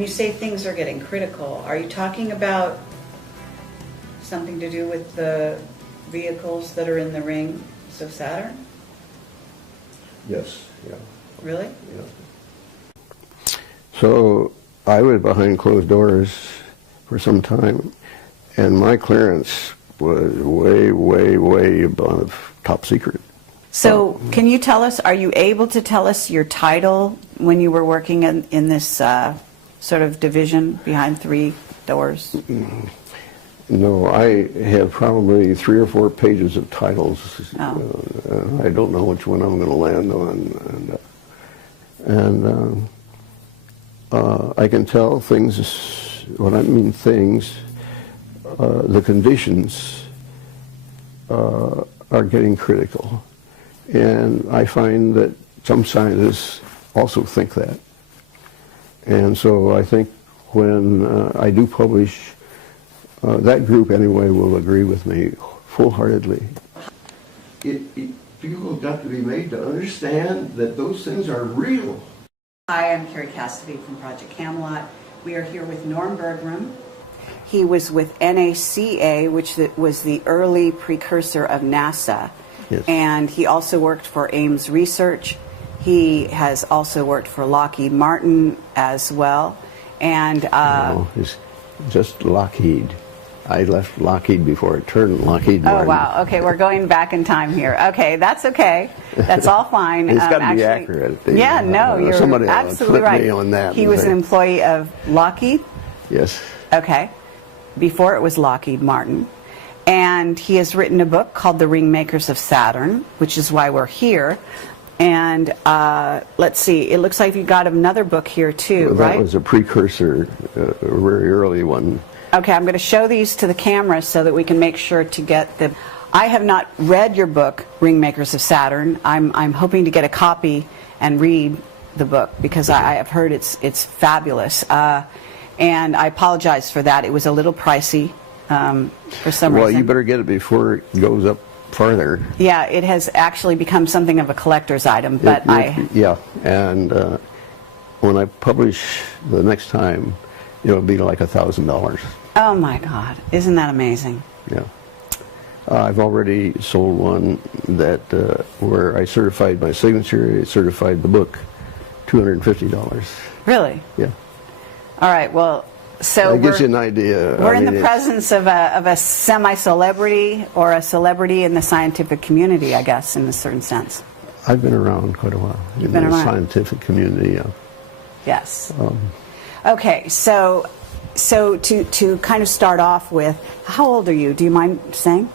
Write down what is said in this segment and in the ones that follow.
When you say things are getting critical, are you talking about something to do with the vehicles that are in the rings of Saturn? Yes, yeah. Really? Yeah. So I was behind closed doors for some time, and my clearance was way, way, way above top secret. So can you tell us, are you able to tell us your title when you were working in this sort of division behind three doors? No, I have probably 3 or 4 pages of titles. I don't know which one I'm going to land on. And I can tell things, when I mean things, the conditions are getting critical. And I find that some scientists also think that. And so I think when I do publish, that group anyway will agree with me full-heartedly. People have got to be made to understand that those things are real. Hi, I'm Carrie Cassidy from Project Camelot. We are here with Norm Bergrun. He was with NACA, which was the early precursor of NASA. Yes. And he also worked for Ames Research. He has also worked for Lockheed Martin as well. And no, it's just Lockheed. I left Lockheed before it turned Lockheed Martin. Oh, wow. Okay, we're going back in time here. Okay, that's okay. That's all fine. It's got to be accurate. Yeah, no, you're somebody absolutely right. Me on that. He was an employee of Lockheed? Yes. Okay. Before it was Lockheed Martin. And he has written a book called The Ringmakers of Saturn, which is why we're here. And let's see, it looks like you got another book here too, well, right? That was a precursor, a very early one. Okay, I'm going to show these to the camera so that we can make sure to get the... I have not read your book, Ringmakers of Saturn. I'm hoping to get a copy and read the book because I have heard it's fabulous. And I apologize for that. It was a little pricey for some reason. Well, you better get it before it goes up farther. Yeah, it has actually become something of a collector's item, but Yeah, and when I publish the next time, it'll be like $1,000. Oh my God, isn't that amazing? Yeah. I've already sold one that where I certified my signature, I certified the book, $250. Really? Yeah. All right, well, so that gives you an idea. We're in the presence of a semi-celebrity or a celebrity in the scientific community, I guess, in a certain sense. I've been around quite a while in the scientific community. Yeah. Yes. Okay, so to kind of start off with, how old are you? Do you mind saying?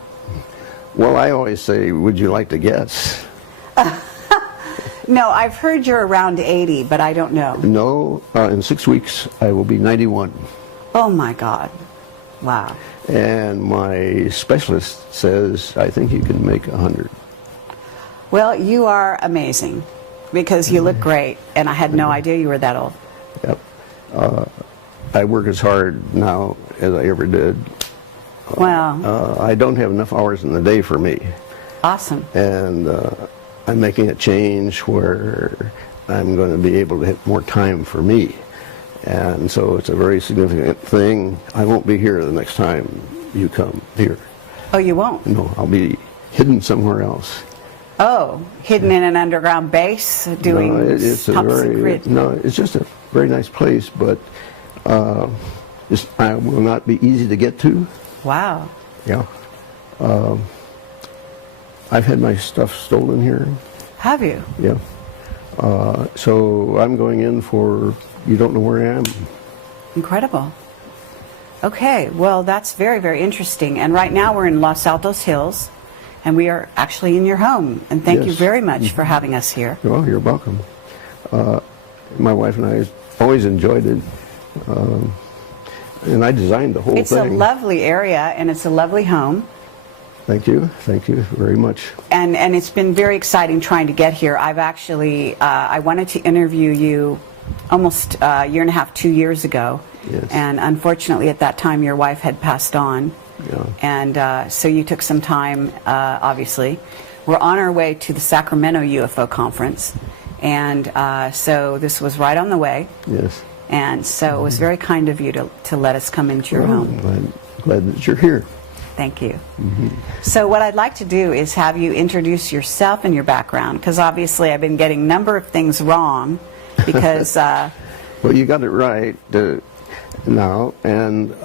Well, I always say, would you like to guess? No, I've heard you're around 80, but I don't know. No, in 6 weeks I will be 91. Oh my God. Wow. And my specialist says, I think you can make 100. Well, you are amazing because you look great, and I had no idea you were that old. Yep. I work as hard now as I ever did. Wow. I don't have enough hours in the day for me. Awesome. And I'm making a change where I'm going to be able to have more time for me. And so it's a very significant thing. I won't be here the next time you come here. Oh, you won't? No, I'll be hidden somewhere else. Oh, hidden in an underground base doing top secret? No, it's just a very nice place, but I will not be easy to get to. Wow. Yeah. I've had my stuff stolen here. Have you? Yeah. So I'm going in for, you don't know where I am. Incredible. Okay, well, that's very, very interesting. And right now we're in Los Altos Hills, and we are actually in your home. And thank you very much for having us here. Well, you're welcome. My wife and I always enjoyed it. And I designed the whole thing. It's a lovely area, and it's a lovely home. Thank you very much. And it's been very exciting trying to get here. I've actually, I wanted to interview you almost a year and a half, 2 years ago. Yes. And unfortunately at that time your wife had passed on. Yeah. And so you took some time, obviously. We're on our way to the Sacramento UFO conference. And so this was right on the way. Yes. And so it was very kind of you to let us come into your home. Glad that you're here. Thank you. So what I'd like to do is have you introduce yourself and your background, because obviously I've been getting a number of things wrong because... Well, you got it right now, and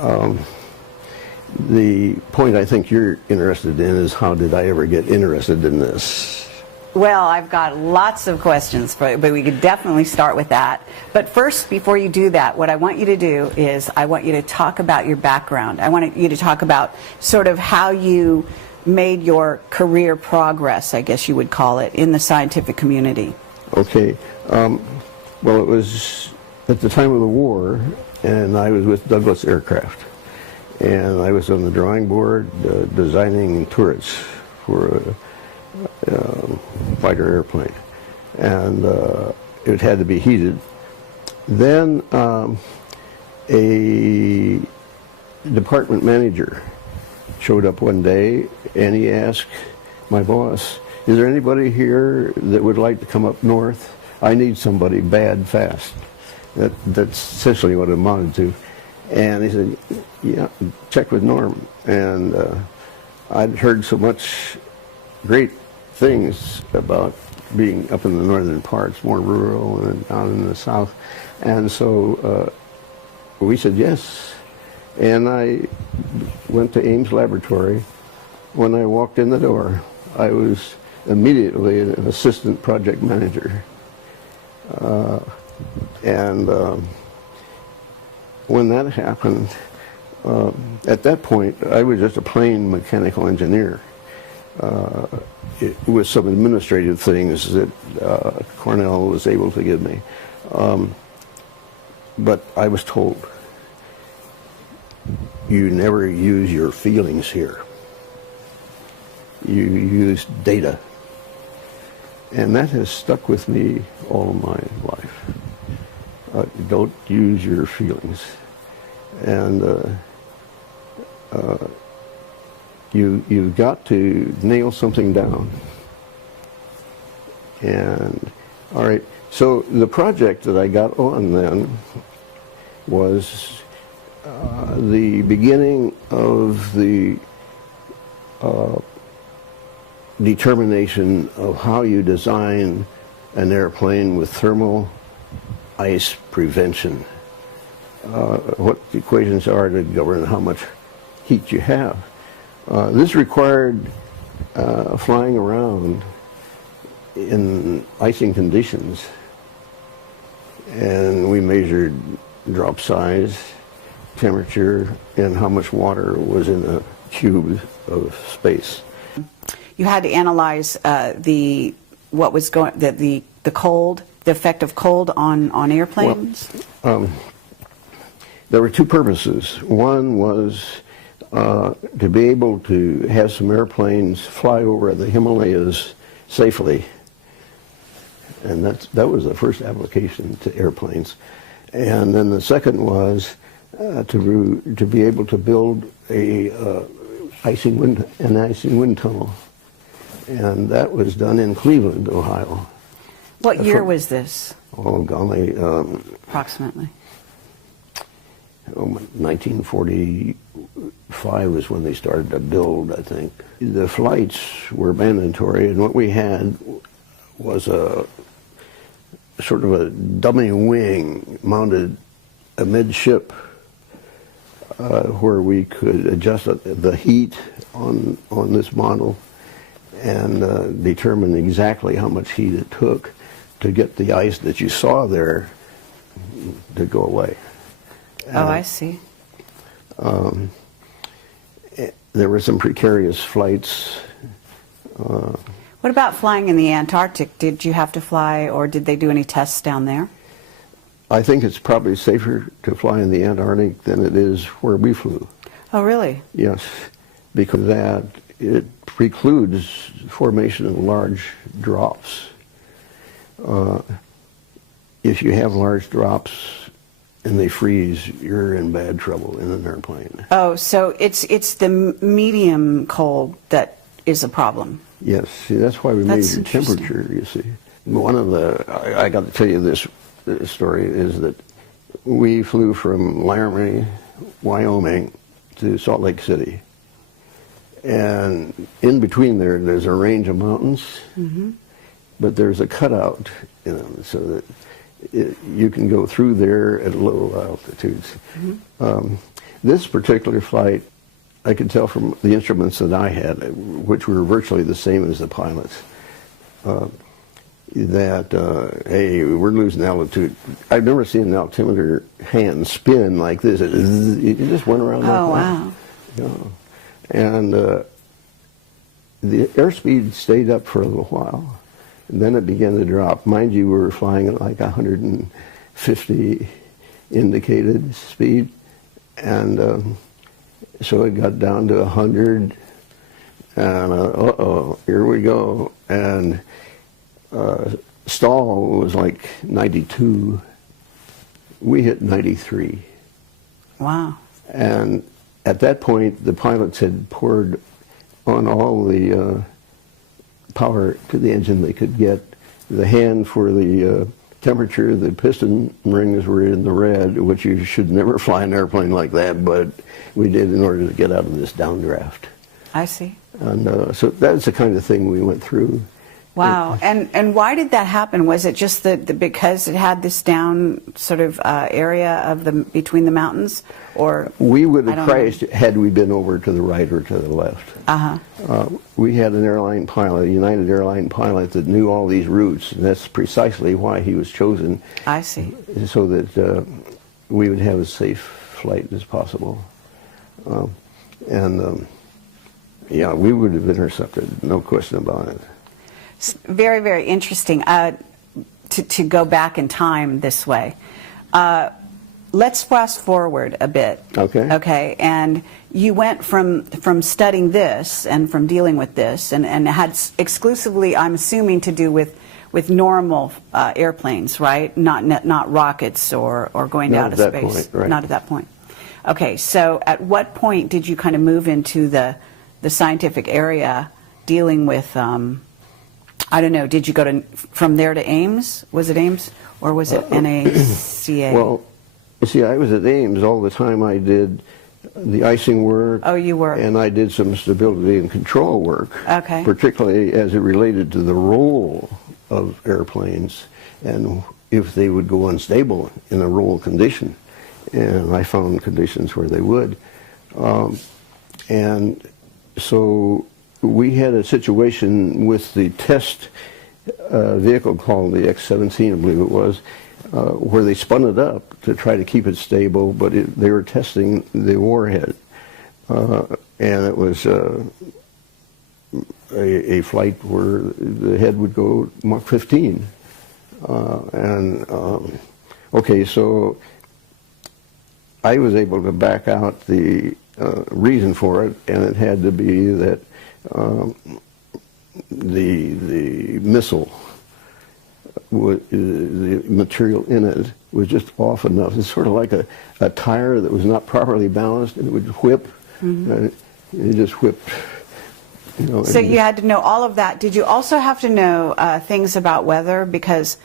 the point I think you're interested in is how did I ever get interested in this? Well, I've got lots of questions, but we could definitely start with that. But first, before you do that, what I want you to do is I want you to talk about your background. I want you to talk about sort of how you made your career progress, I guess you would call it, in the scientific community. Okay. Well, it was at the time of the war, and I was with Douglas Aircraft. And I was on the drawing board designing turrets for a fighter airplane, and it had to be heated. Then a department manager showed up one day, and he asked my boss, "Is there anybody here that would like to come up north? I need somebody bad fast." That's essentially what it amounted to. And he said, "Yeah, check with Norm." And I'd heard so much great things about being up in the northern parts, more rural and down in the south. And so we said yes. And I went to Ames Laboratory. When I walked in the door, I was immediately an assistant project manager. When that happened, at that point, I was just a plain mechanical engineer. With some administrative things that Cornell was able to give me. But I was told, you never use your feelings here. You use data. And that has stuck with me all my life. Don't use your feelings. And you've got to nail something down. And all right, so the project that I got on then was the beginning of the determination of how you design an airplane with thermal ice prevention. What the equations are to govern how much heat you have. This required flying around in icing conditions, and we measured drop size, temperature, and how much water was in a cube of space. You had to analyze the cold, the effect of cold on airplanes? Well, there were two purposes. One was to be able to have some airplanes fly over the Himalayas safely, and that was the first application to airplanes. And then the second was to be able to build an icing wind tunnel, and that was done in Cleveland, Ohio. What year was this? Oh golly, approximately. 1945 was when they started to build, I think. The flights were mandatory, and what we had was a sort of a dummy wing mounted amidship where we could adjust the heat on this model and determine exactly how much heat it took to get the ice that you saw there to go away. Oh, I see. There were some precarious flights. What about flying in the Antarctic? Did you have to fly, or did they do any tests down there? I think it's probably safer to fly in the Antarctic than it is where we flew. Oh, really? Yes, because it precludes formation of large drops. If you have large drops and they freeze, you're in bad trouble in an airplane. Oh, so it's the medium cold that is a problem. Yes, see, that's why we measure temperature, you see. One of the, I got to tell you this story, is that we flew from Laramie, Wyoming, to Salt Lake City. And in between there's a range of mountains, but there's a cutout, so that you can go through there at low altitudes. This particular flight, I could tell from the instruments that I had, which were virtually the same as the pilots, that, hey, we're losing altitude. I've never seen an altimeter hand spin like this. It just went around like that. Wow. You know. And the airspeed stayed up for a little while, and then it began to drop. Mind you, we were flying at like 150 indicated speed, and so it got down to 100, and uh-oh, here we go. And stall was like 92. We hit 93. Wow. And at that point, the pilots had poured on all the power to the engine they could get. The hand for the temperature, the piston rings were in the red, which you should never fly an airplane like that, but we did in order to get out of this downdraft. I see. And so that's the kind of thing we went through. Wow. And why did that happen? Was it just because it had this down sort of area of between the mountains, or we would have crashed had we been over to the right or to the left. We had an airline pilot, a United airline pilot, that knew all these routes, and that's precisely why he was chosen. I see. So that we would have as safe flight as possible. Yeah, we would have intercepted, no question about it. Very, very interesting to go back in time this way. Let's fast forward a bit. Okay. Okay, and you went from studying this and from dealing with this and had exclusively, I'm assuming, to do with normal airplanes, right? Not rockets or going out of space. Not at that point, right. Not at that point. Okay, so at what point did you kind of move into the scientific area dealing with I don't know, did you go from there to Ames? Was it Ames or was it NACA? Well, you see, I was at Ames all the time. I did the icing work. Oh, you were. And I did some stability and control work. Okay. Particularly as it related to the roll of airplanes and if they would go unstable in a roll condition. And I found conditions where they would. And so we had a situation with the test vehicle called the X-17, I believe it was, where they spun it up to try to keep it stable, but they were testing the warhead. And it was a flight where the head would go Mach 15. Okay, so I was able to back out the reason for it, and it had to be that the missile, the material in it was just off enough. It's sort of like a tire that was not properly balanced, and it would whip. And it just whipped. You know, so you had to know all of that. Did you also have to know things about weather? Because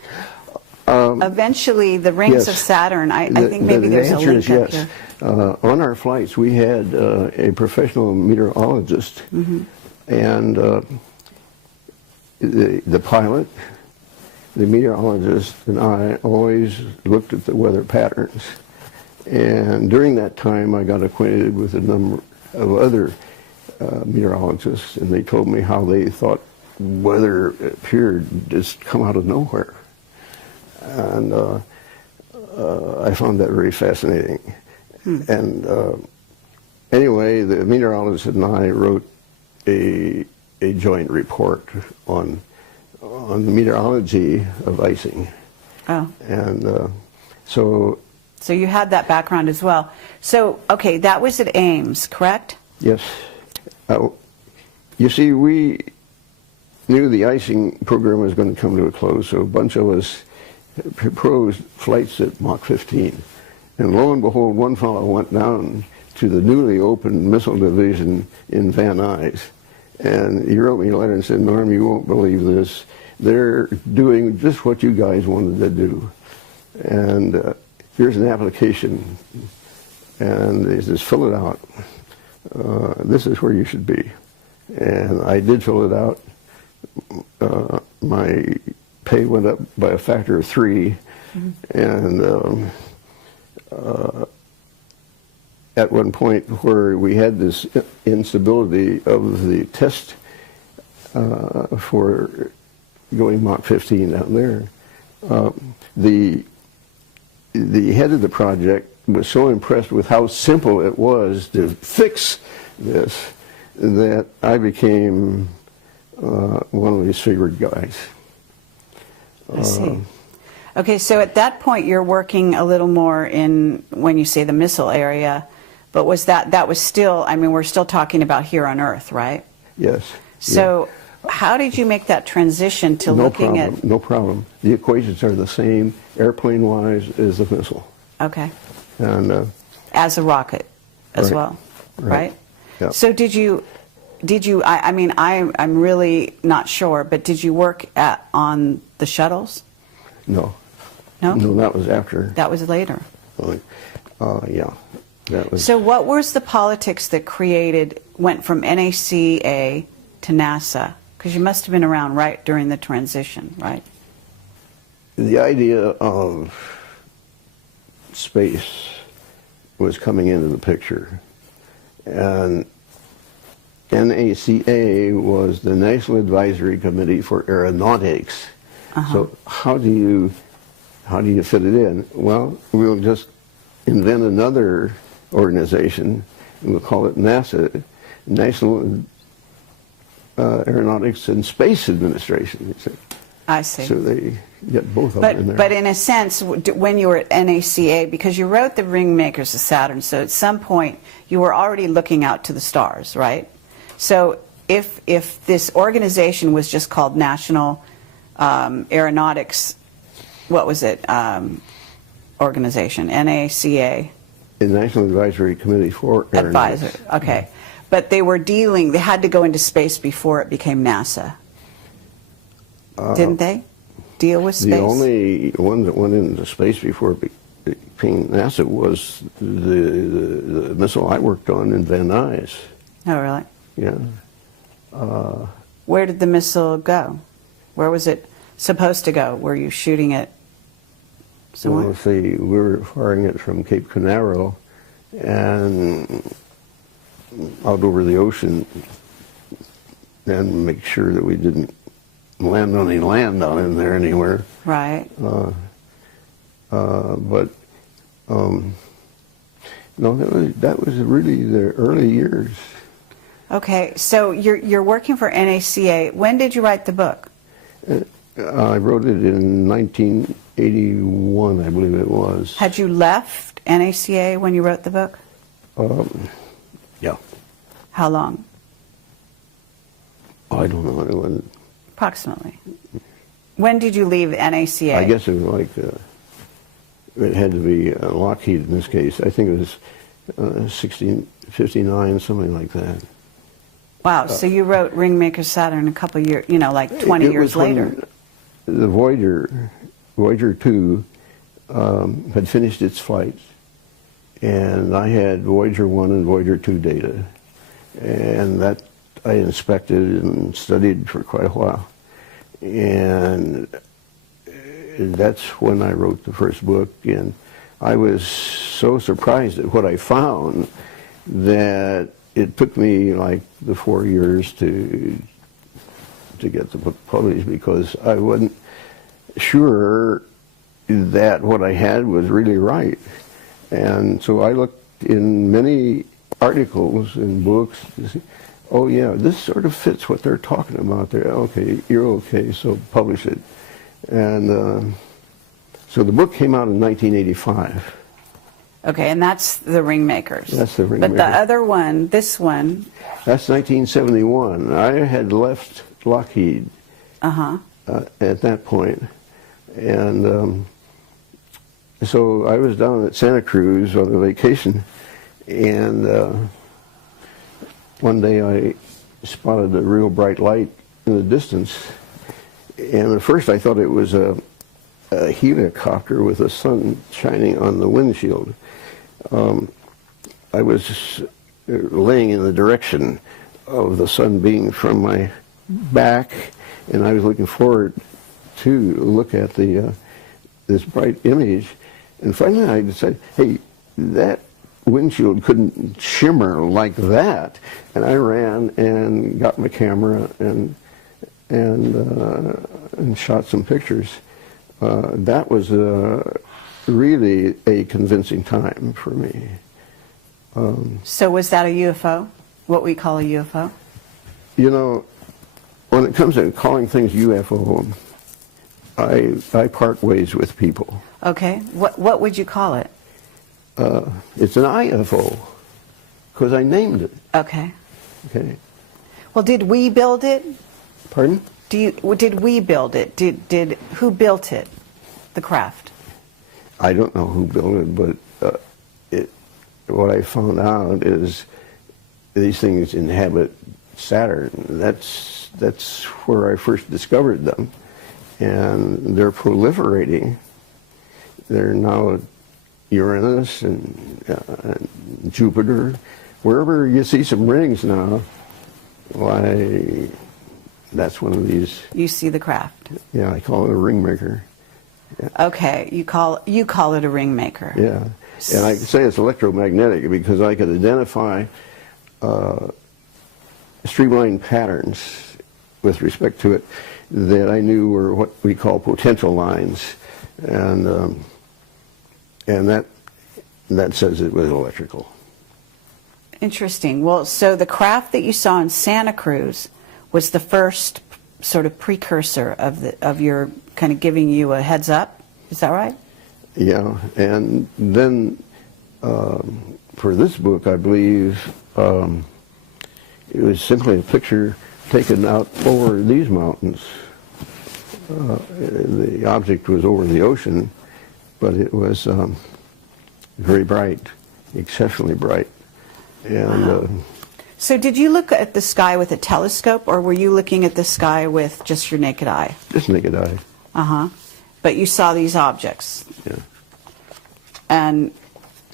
eventually the rings of Saturn, I think maybe there's a link up here. On our flights, we had a professional meteorologist, and the pilot, the meteorologist, and I always looked at the weather patterns. And during that time, I got acquainted with a number of other meteorologists, and they told me how they thought weather appeared just come out of nowhere. And I found that very fascinating. And anyway, the meteorologist and I wrote a joint report on the meteorology of icing. Oh. And so you had that background as well. So, okay, that was at Ames, correct? Yes. You see, we knew the icing program was going to come to a close, so a bunch of us proposed flights at Mach 15. And lo and behold, one fellow went down to the newly opened missile division in Van Nuys. And he wrote me a letter and said, "Norm, you won't believe this. They're doing just what you guys wanted to do." And here's an application, and they just fill it out. This is where you should be. And I did fill it out. My pay went up by a factor of 3, and at one point where we had this instability of the test for going Mach 15 down there, the head of the project was so impressed with how simple it was to fix this that I became one of his favorite guys. I see. Okay, so at that point you're working a little more in, when you say the missile area, but was that was still, I mean, we're still talking about here on Earth, right? Yes. So how did you make that transition to looking at... No problem. The equations are the same, airplane-wise, as the missile. Okay. And as a rocket as right, well, right? Yeah. So did you, I mean, I'm really not sure, but did you work on the shuttles? No. No? No, that was after. That was later. Yeah. That was. So what was the politics that went from NACA to NASA? Because you must have been around right during the transition, right? The idea of space was coming into the picture, and NACA was the National Advisory Committee for Aeronautics. So how do you fit it in? Well, we'll just invent another organization, and we'll call it NASA, National Aeronautics and Space Administration. I see. So they get both of them in there. But in a sense, when you were at NACA, because you wrote the Ringmakers of Saturn, so at some point you were already looking out to the stars, right? So if this organization was just called National Aeronautics, what was it, organization, NACA? The National Advisory Committee for Aeronautics. Advisor, okay. But they had to go into space before it became NASA. Didn't they deal with space? The only one that went into space before it became NASA was the missile I worked on in Van Nuys. Oh, really? Yeah. Where did the missile go? Where was it supposed to go? Were you shooting it somewhere? Well, let's see, we were firing it from Cape Canaveral and out over the ocean, and make sure that we didn't land on any land down in there anywhere. Right. But no, that was really the early years. Okay, so you're working for NACA. When did you write the book? I wrote it in 1981, I believe it was. Had you left NACA when you wrote the book? Yeah. How long? I don't know. It was, Approximately. When did you leave NACA? I guess it was like, it had to be Lockheed in this case. I think it was 1659, something like that. Wow, so you wrote Ringmaker Saturn a couple years, like 20 years later. The Voyager 2 had finished its flight, and I had Voyager 1 and Voyager 2 data, and that I inspected and studied for quite a while. And that's when I wrote the first book, and I was so surprised at what I found that it took me like the 4 years to get the book published, because I wasn't sure that what I had was really right. And so I looked in many articles and books to see, oh yeah, this sort of fits what they're talking about there. Okay, you're okay, so publish it. And so the book came out in 1985. Okay, and that's the Ringmakers. That's the Ringmakers. But the other one, this one... That's 1971. I had left Lockheed at that point. And so I was down at Santa Cruz on a vacation, and one day I spotted a real bright light in the distance. And at first I thought it was a a helicopter with the sun shining on the windshield. I was laying in the direction of the sun being from my back, and I was looking forward to look at this bright image. And finally I decided, hey, that windshield couldn't shimmer like that. And I ran and got my camera and shot some pictures. That was really a convincing time for me. So was that a UFO? What we call a UFO? You know, when it comes to calling things UFO, I part ways with people. Okay. What would you call it? It's an IFO, because I named it. Okay. Okay. Well, did we build it? Pardon? Did we build it? Who built it? The craft? I don't know who built it, but what I found out is these things inhabit Saturn. That's where I first discovered them, and they're proliferating. They're now Uranus and Jupiter. Wherever you see some rings now, why, that's one of these. You see the craft. Yeah, I call it a ring maker. Yeah. Okay, you call it a ring maker. Yeah, and I say it's electromagnetic because I could identify streamline patterns with respect to it that I knew were what we call potential lines, and that says it was electrical. Interesting. Well, so the craft that you saw in Santa Cruz was the first sort of precursor of your kind of giving you a heads up. Is that right? Yeah, and then for this book, I believe it was simply a picture taken out over these mountains. The object was over the ocean, but it was very bright, exceptionally bright. And wow. So did you look at the sky with a telescope, or were you looking at the sky with just your naked eye? just naked eye. Uh-huh. But you saw these objects. Yeah. And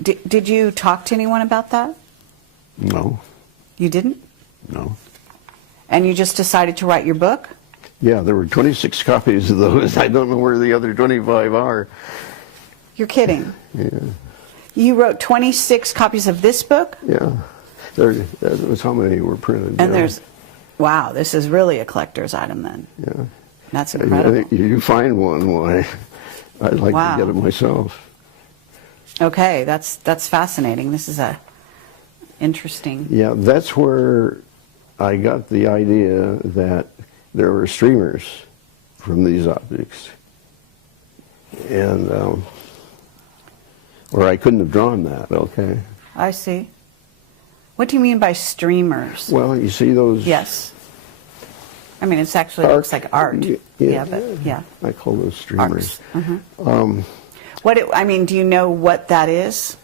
did you talk to anyone about that? No. You didn't? No. And you just decided to write your book? Yeah, there were 26 copies of those. I don't know where the other 25 are. You're kidding. Yeah. You wrote 26 copies of this book? Yeah. That was how many were printed. And yeah. there's, wow, this is really a collector's item then. Yeah. That's incredible. You find one, why, I'd like Wow. to get it myself. Okay, that's fascinating. This is interesting. Yeah, that's where I got the idea that there were streamers from these objects. And, or I couldn't have drawn that, okay? I see. What do you mean by streamers? Well, you see those? Yes. I mean, it actually looks like art. Yeah, but yeah. I call those streamers. Mm-hmm. I mean, do you know what that is?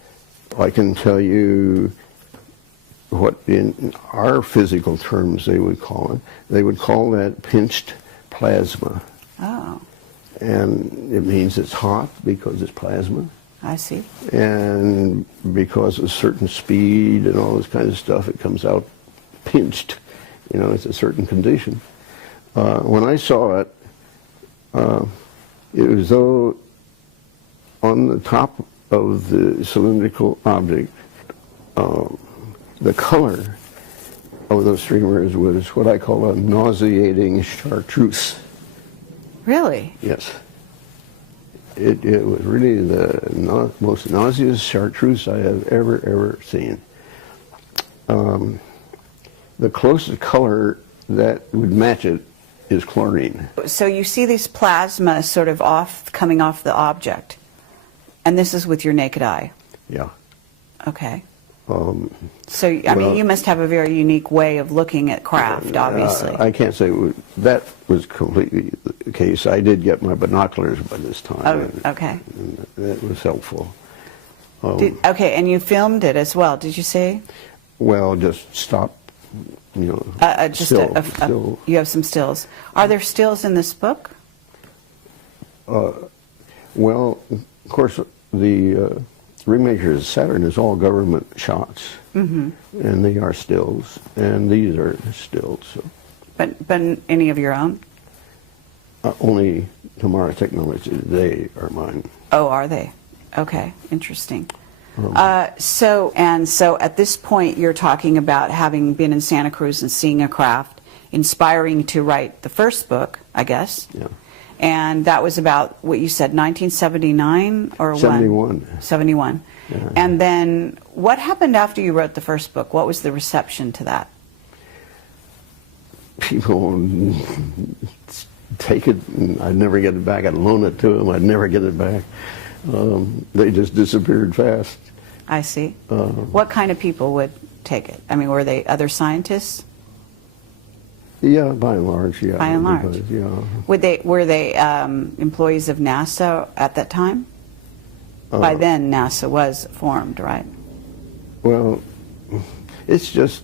I can tell you what in our physical terms they would call it. They would call that pinched plasma. Oh, And it means it's hot because it's plasma. I see. And because of certain speed and all this kind of stuff, it comes out pinched. You know, it's a certain condition. When I saw it, it was though on the top of the cylindrical object, the color of those streamers was what I call a nauseating chartreuse. Really? Yes. It was really the most nauseous chartreuse I have ever seen. The closest color that would match it is chlorine. So you see these plasma sort of coming off the object, and this is with your naked eye. Yeah. Okay. So I mean, you must have a very unique way of looking at craft, obviously. I can't say that was completely the case. I did get my binoculars by this time. Oh, okay. And that was helpful. Okay, and you filmed it as well, did you say? Well, just stop, you know, you have some stills. Are there stills in this book? Well, of course, the Ringmakers of Saturn is all government shots, and they are stills, and these are stills. So. But any of your own? Only Tomorrow Technology, they are mine. Oh, are they? Okay, interesting. So at this point, you're talking about having been in Santa Cruz and seeing a craft, inspiring to write the first book, I guess. Yeah. And that was about, what you said, 1979 or 71. when? 71. Yeah. And then what happened after you wrote the first book? What was the reception to that? People take it, and I'd never get it back. I'd loan it to them. I'd never get it back. They just disappeared fast. I see. What kind of people would take it? I mean, were they other scientists? Yeah, by and large, yeah. By and large. Because, yeah. Were they employees of NASA at that time? By then, NASA was formed, right? Well, it's just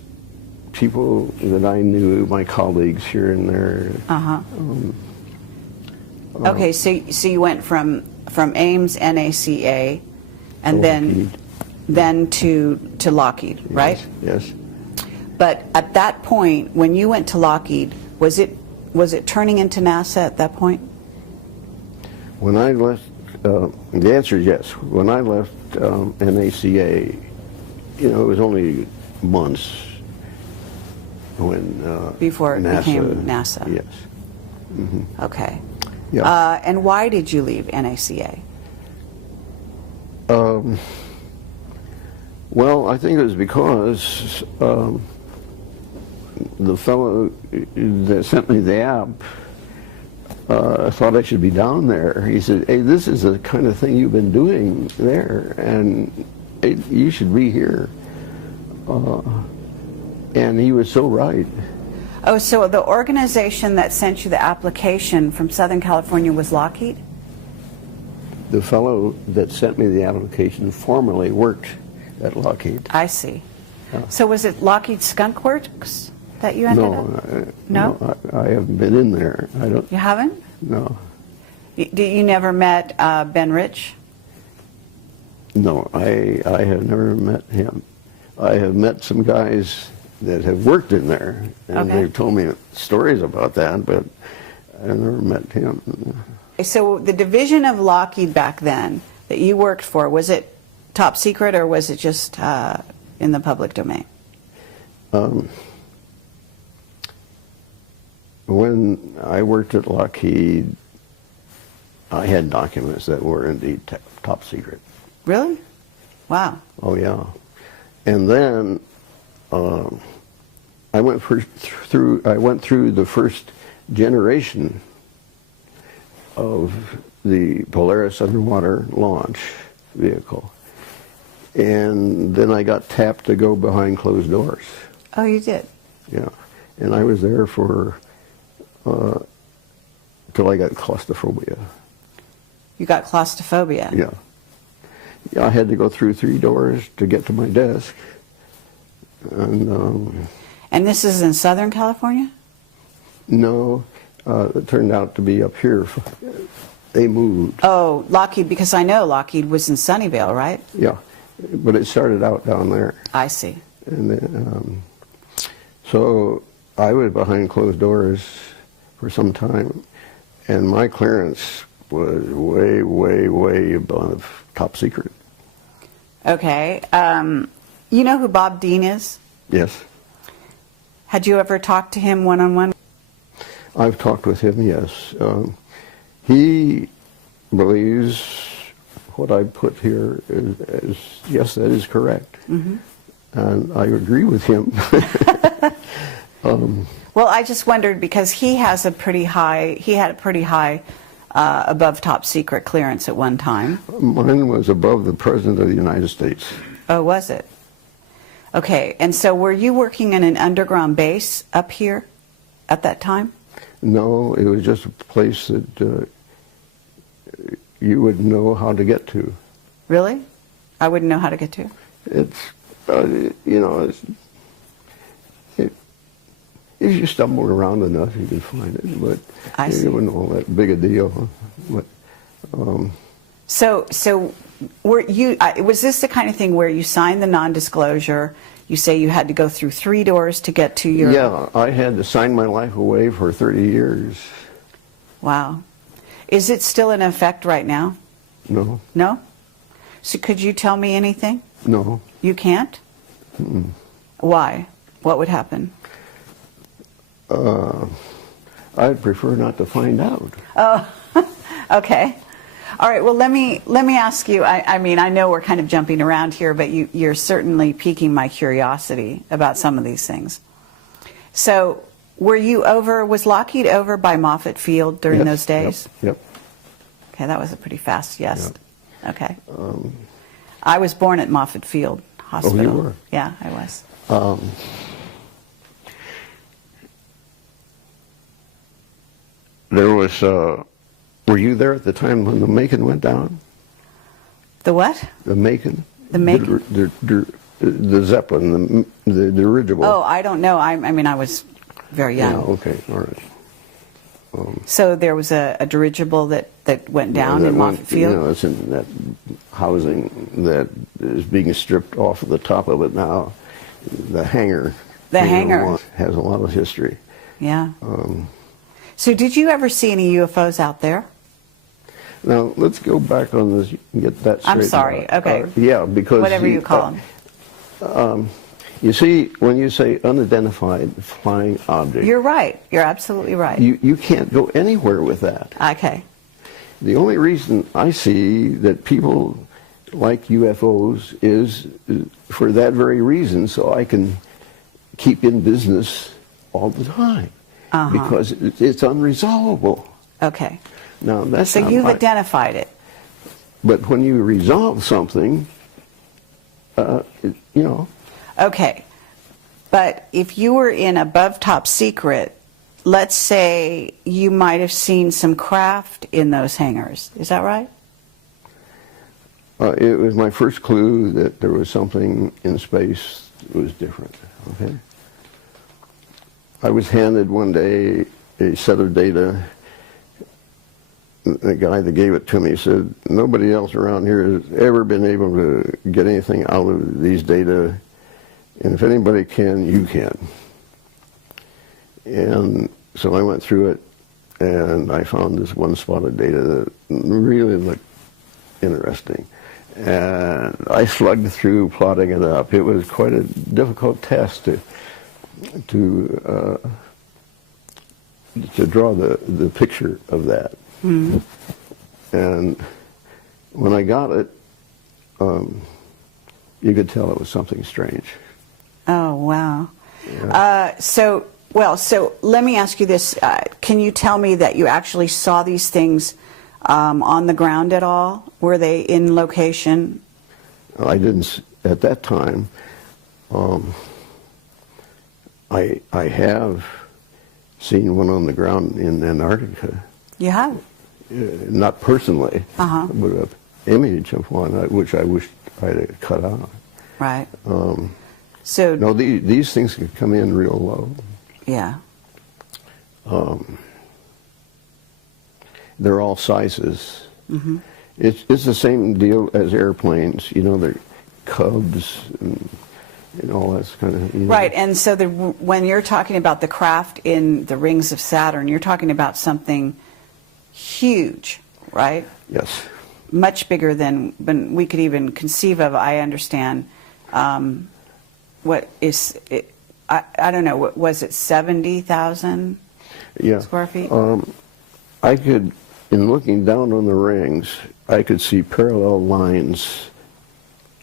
people that I knew, my colleagues here and there. Okay, so you went from Ames, NACA, and then to Lockheed, right? Yes. But at that point, when you went to Lockheed, was it turning into NASA at that point? When I left, the answer is yes. When I left NACA, it was only months when before it NASA, became NASA. Yes. Okay. Yeah. And why did you leave NACA? Well, I think it was because the fellow that sent me the app thought I should be down there. He said, "Hey, this is the kind of thing you've been doing there, and you should be here." And he was so right. Oh, so the organization that sent you the application from Southern California was Lockheed? The fellow that sent me the application formerly worked at Lockheed. I see. So was it Lockheed Skunk Works that you ended up? No, I haven't been in there. I don't. You haven't? No. You never met Ben Rich? No, I have never met him. I have met some guys that have worked in there, and they've told me stories about that, but I've never met him. So the division of Lockheed back then that you worked for, was it top secret or was it just in the public domain? When I worked at Lockheed, I had documents that were indeed top secret. Really? Wow. Oh yeah. And then I went through the first generation of the Polaris underwater launch vehicle, and then I got tapped to go behind closed doors. Oh, you did? Yeah, and I was there for till I got claustrophobia. You got claustrophobia? Yeah. Yeah, I had to go through 3 doors to get to my desk. And this is in Southern California? No, it turned out to be up here. They moved. Oh, Lockheed, because I know Lockheed was in Sunnyvale, right? Yeah, but it started out down there. I see. And then, so I was behind closed doors for some time, and my clearance was way, way, way above top secret. Okay. You know who Bob Dean is? Yes. Had you ever talked to him one-on-one? I've talked with him, yes. He believes what I put here is yes, that is correct. And I agree with him. Well, I just wondered because he had a pretty high above top secret clearance at one time. Mine was above the President of the United States. Oh, was it? Okay, and so were you working in an underground base up here at that time? No, it was just a place that you would know how to get to. Really? I wouldn't know how to get to? It's, if you stumble around enough, you can find it, but I see. it wasn't all that big a deal. But So were you? Was this the kind of thing where you signed the non-disclosure? You say you had to go through 3 doors to get to your... Yeah, I had to sign my life away for 30 years. Wow. Is it still in effect right now? No. No? So could you tell me anything? No. You can't? Mm-mm. Why? What would happen? I'd prefer not to find out. Oh, okay. All right, well, let me ask you, I mean, I know we're kind of jumping around here, but you're certainly piquing my curiosity about some of these things. So, was Lockheed over by Moffett Field during Yes, those days? Yep. Okay, that was a pretty fast yes. Yep. Okay. I was born at Moffett Field Hospital. Oh, you were? Yeah, I was. There was, were you there at the time when the Macon went down? The what? The Macon? The Macon? The Zeppelin, the dirigible. Oh, I don't know. I mean, I was very young. Yeah, okay, all right. So there was a dirigible that went down in Moffett Field? You know, it's in that housing that is being stripped off of the top of it now. The hangar. The hangar. Has a lot of history. Yeah. So did you ever see any UFOs out there? Now, let's go back on this and get that straight. I'm sorry, okay. Yeah, because... Whatever you call them. You see, when you say unidentified flying object... You're right. You're absolutely right. You can't go anywhere with that. Okay. The only reason I see that people like UFOs is for that very reason, so I can keep in business all the time. Because it's unresolvable. Okay. Now, that's so you've identified it. But when you resolve something, you know... Okay. But if you were in above top secret, let's say you might have seen some craft in those hangars. Is that right? It was my first clue that there was something in space that was different. Okay. I was handed one day a set of data. The guy that gave it to me said, nobody else around here has ever been able to get anything out of these data, and if anybody can, you can. And so I went through it, and I found this one spot of data that really looked interesting. And I slugged through plotting it up. It was quite a difficult task to draw the picture of that. Mm-hmm. And when I got it, you could tell it was something strange. Oh, wow. Yeah. So let me ask you this. Can you tell me that you actually saw these things on the ground at all? Were they in location? I didn't, at that time. I have seen one on the ground in Antarctica. You have? Not personally, but an image of one, which I wished I had cut out. Right. So no, these things can come in real low. Yeah. They're all sizes. Mm-hmm. It's the same deal as airplanes. You know, they're Cubs and all that kind of... You know. Right, and so when you're talking about the craft in the rings of Saturn, you're talking about something huge, right? Yes. Much bigger than we could even conceive of, I understand. What is it? I don't know, what was it, 70,000 square feet? I could, in looking down on the rings, I could see parallel lines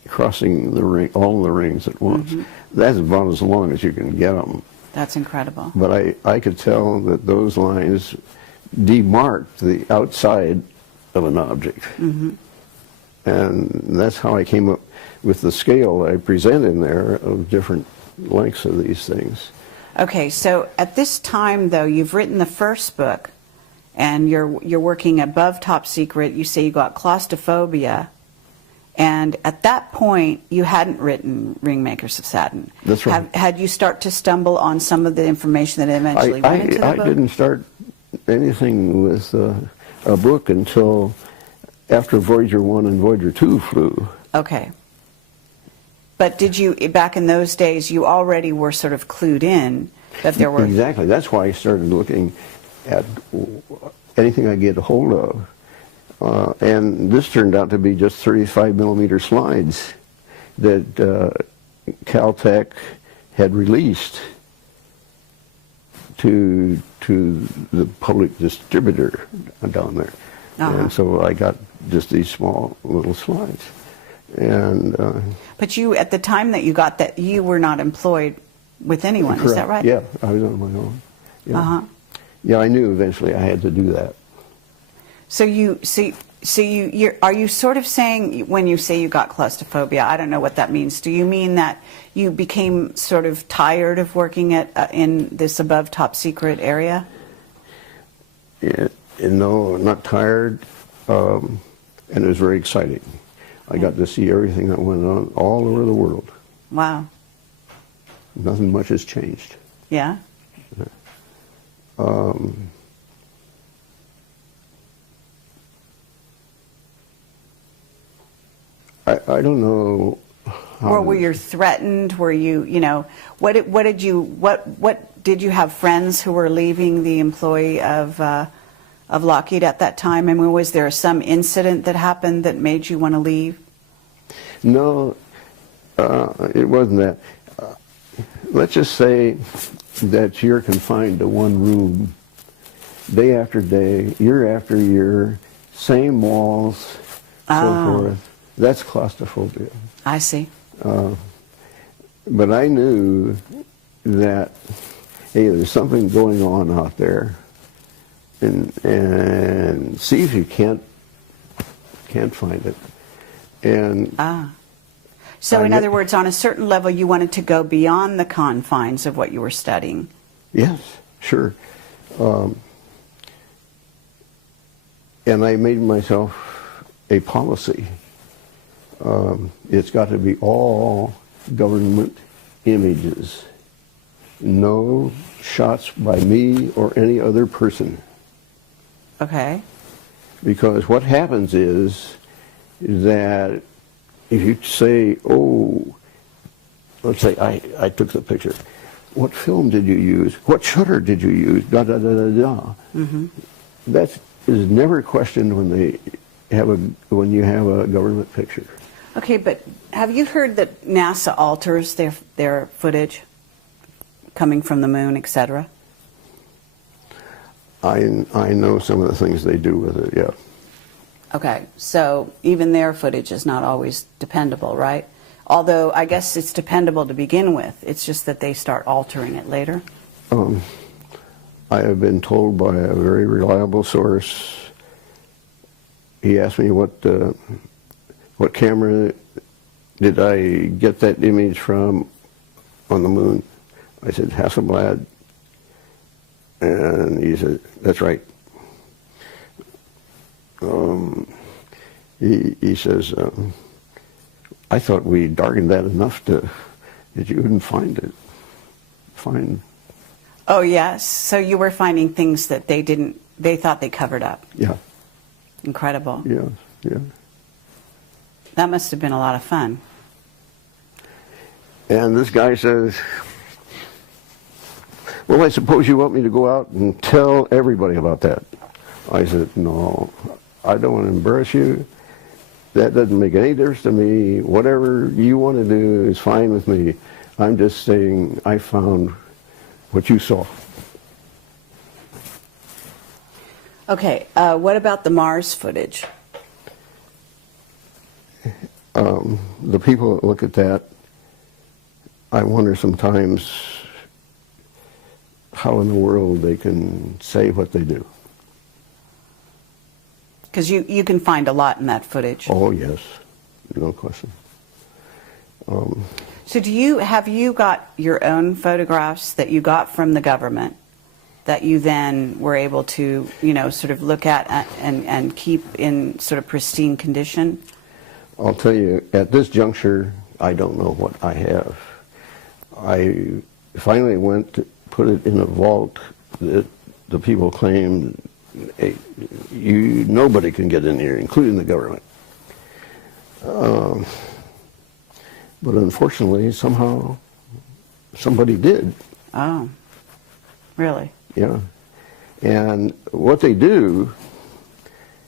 crossing the ring, all the rings at once. Mm-hmm. That's about as long as you can get them. That's incredible. But I could tell that those lines demarked the outside of an object. Mm-hmm. And that's how I came up with the scale I present in there of different lengths of these things. Okay, so at this time, though, you've written the first book, and you're working above top secret. You say you got claustrophobia, and at that point, you hadn't written Ringmakers of Saturn. That's right. Had you start to stumble on some of the information that eventually went into the book? I didn't start anything with a book until after Voyager 1 and Voyager 2 flew. Okay. But did you, back in those days, you already were sort of clued in that there were... Exactly. That's why I started looking at anything I get a hold of. And this turned out to be just 35 millimeter slides that Caltech had released to the public distributor down there. And so I got just these small little slides. And but you, at the time that you got that, you were not employed with anyone, correct. Is that right? Yeah, I was on my own. Yeah. Yeah, I knew eventually I had to do that. So are you sort of saying, when you say you got claustrophobia, I don't know what that means. Do you mean that you became sort of tired of working at in this above top secret area? Yeah, no, not tired, and it was very exciting. I got to see everything that went on all over the world. Wow. Nothing much has changed. Yeah? I don't know how... Or were you threatened? Were you, what did you have friends who were leaving the employee of Lockheed at that time? I mean, was there some incident that happened that made you want to leave? No, it wasn't that. Let's just say that you're confined to one room, day after day, year after year, same walls, so forth. That's claustrophobia. I see. But I knew that, hey, there's something going on out there, and see if you can't find it. And so in other words, on a certain level, you wanted to go beyond the confines of what you were studying. Yes, sure. And I made myself a policy. It's got to be all government images. No shots by me or any other person. Okay. Because what happens is that if you say, oh, let's say I took the picture. What film did you use? What shutter did you use? Da da da da da. Mm-hmm. That is never questioned when you have a government picture. Okay, but have you heard that NASA alters their footage coming from the moon, etc.? I know some of the things they do with it, yeah. Okay, so even their footage is not always dependable, right? Although I guess it's dependable to begin with. It's just that they start altering it later. I have been told by a very reliable source. He asked me what camera did I get that image from on the moon. I said Hasselblad, and he said, "That's right." He says, "I thought we darkened that enough that you wouldn't find it." Oh yes, so you were finding things that they thought they covered up. Yeah. Incredible. Yeah, yeah. That must have been a lot of fun. And this guy says, "Well, I suppose you want me to go out and tell everybody about that." I said, "No, I don't want to embarrass you. That doesn't make any difference to me. Whatever you want to do is fine with me. I'm just saying I found what you saw." Okay, what about the Mars footage? The people that look at that, I wonder sometimes how in the world they can say what they do. Because you can find a lot in that footage. Oh, yes. No question. So have you got your own photographs that you got from the government that you then were able to, sort of look at and keep in sort of pristine condition? I'll tell you, at this juncture, I don't know what I have. I finally went to put it in a vault that the people claimed nobody can get in here, including the government. But unfortunately, somehow, somebody did. Oh, really? Yeah. And what they do,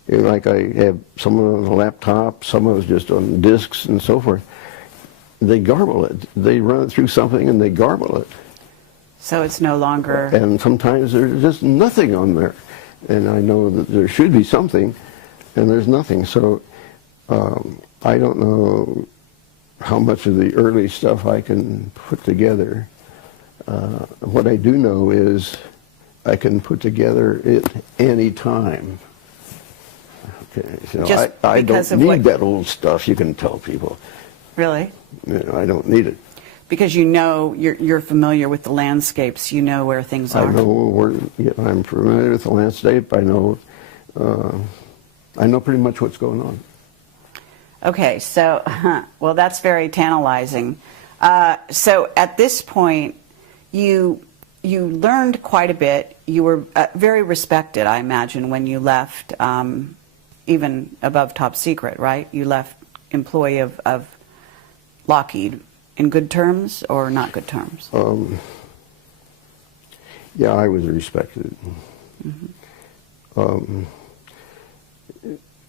like I have some of it on a laptop, some of it's just on discs and so forth, they garble it. They run it through something and they garble it. So it's no longer... And sometimes there's just nothing on there. And I know that there should be something, and there's nothing. So I don't know how much of the early stuff I can put together. What I do know is I can put together it any time. Okay, so Just I because don't of need that old stuff. You can tell people. Really? You know, I don't need it. Because you know, you're familiar with the landscapes. You know where things are. I know where. Yeah, I'm familiar with the landscape. I know pretty much what's going on. Okay, so well, that's very tantalizing. So at this point, you learned quite a bit. You were very respected, I imagine, when you left, even above top secret, right? You left employee of Lockheed in good terms or not good terms? Yeah, I was respected. Mm-hmm.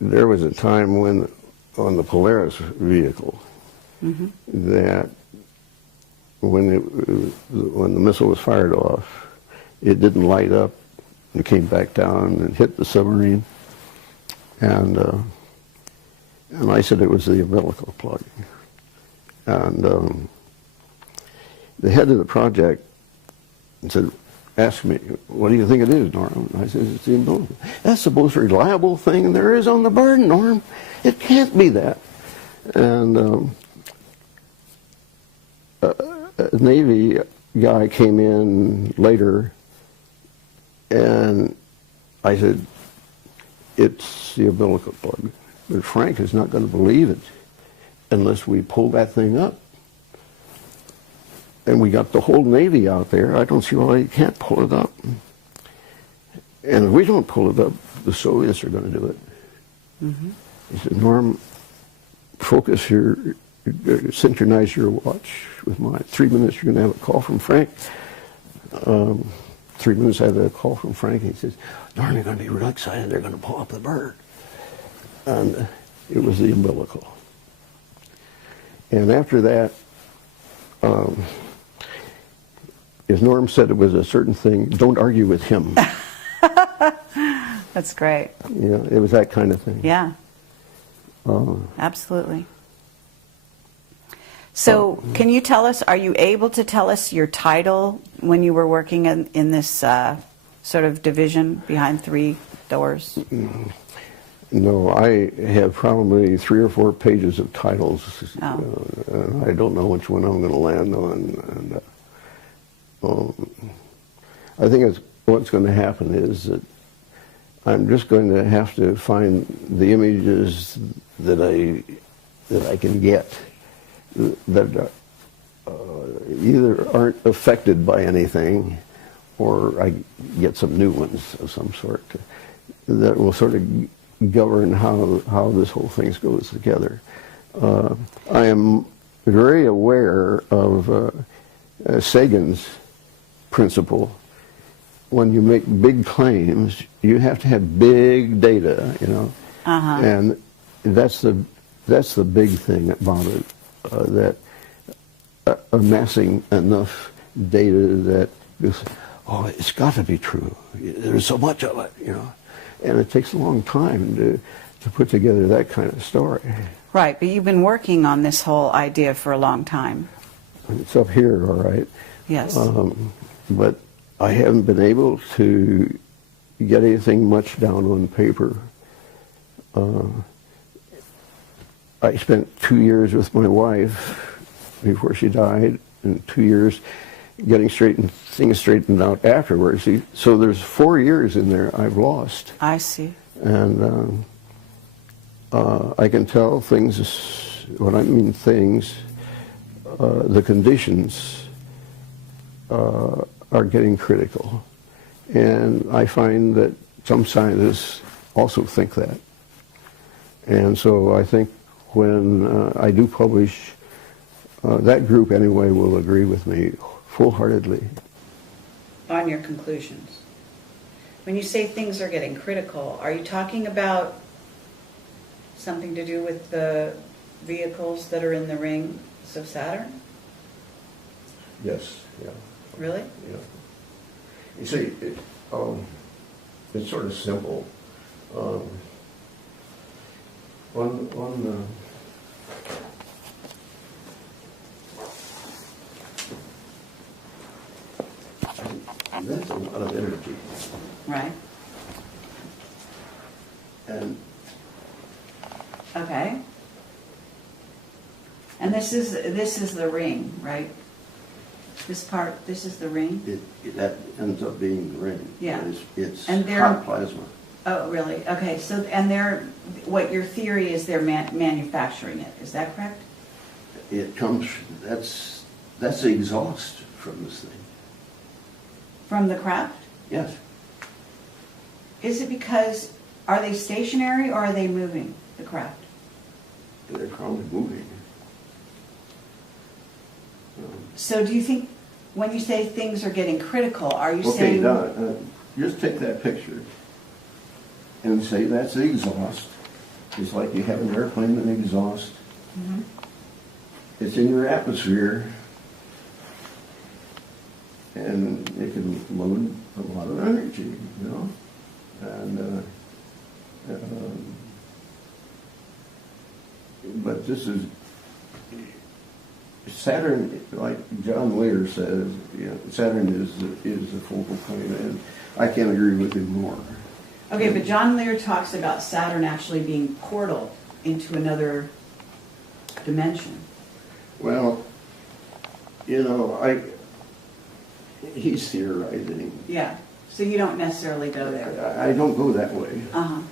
There was a time when, on the Polaris vehicle, Mm-hmm. that when the missile was fired off, it didn't light up. It came back down and hit the submarine, and I said it was the umbilical plug. And the head of the project said, asked me, "What do you think it is, Norm?" I said, "It's the umbilical. That's the most reliable thing there is on the bird, Norm. It can't be that." And a Navy guy came in later, and I said, "It's the umbilical plug. But Frank is not going to believe it unless we pull that thing up." And we got the whole Navy out there. I don't see why you can't pull it up. And if we don't pull it up, the Soviets are going to do it. Mm-hmm. He said, "Norm, focus your, synchronize your watch with mine. 3 minutes, you're going to have a call from Frank." 3 minutes, I had a call from Frank. He says, "Norm, you're going to be real excited. They're going to pull up the bird." And it was the umbilical. And after that, as Norm said, it was a certain thing. Don't argue with him. That's great. Yeah, it was that kind of thing. Yeah. Absolutely. So can you tell us, are you able to tell us your title when you were working in this sort of division behind three doors? No, I have probably 3 or 4 pages of titles. I don't know which one I'm going to land on. And I think what's going to happen is that I'm just going to have to find the images that I can get that either aren't affected by anything, or I get some new ones of some sort that will sort of govern how this whole thing goes together. I am very aware of Sagan's principle. When you make big claims, you have to have big data, you know, and that's the big thing about it. That amassing enough data that it's got to be true. There's so much of it, you know, and it takes a long time to put together that kind of story. Right, but you've been working on this whole idea for a long time. It's up here, all right. Yes. But I haven't been able to get anything much down on paper. I spent 2 years with my wife before she died, and 2 years getting things straightened out afterwards. So there's 4 years in there I've lost. I see. And I can tell things, when I mean things, the conditions are getting critical. And I find that some scientists also think that. And so I think when I do publish, that group anyway will agree with me full-heartedly. On your conclusions. When you say things are getting critical, are you talking about something to do with the vehicles that are in the rings of Saturn? Yes, yeah. Really? Yeah. You see, it's sort of simple. That's a lot of energy. Right. And Okay. And this is the ring, right? This part, this is the ring? that ends up being the ring. Yeah. It's And they're- hot plasma. Oh, really? Okay, so, and what your theory is they're manufacturing it, is that correct? It comes, that's the exhaust from this thing. From the craft? Yes. Is it because, are they stationary or are they moving, the craft? They're probably moving. So do you think, when you say things are getting critical, are you Okay, saying? now, just take that picture and say that's the exhaust. It's like you have an airplane with an exhaust. Mhm. It's in your atmosphere, and it can load a lot of energy, you know? And, but this is, Saturn, like John Lear says, you know, Saturn is the focal point, and I can't agree with him more. Okay, but John Lear talks about Saturn actually being portal into another dimension. Well, you know, he's theorizing. Yeah, so you don't necessarily go there. I don't go that way. Uh-huh.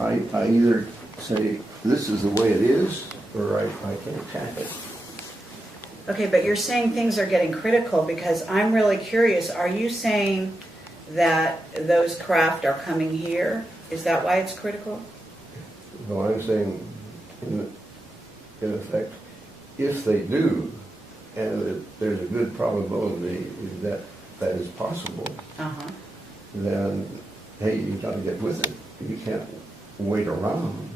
I either say, this is the way it is, or I can attack it. Okay, but you're saying things are getting critical because I'm really curious. Are you saying that those craft are coming here? Is that why it's critical? No, I'm saying, in effect, if they do, and there's a good probability that that is possible, Uh-huh. then, hey, you've got to get with it. You can't wait around.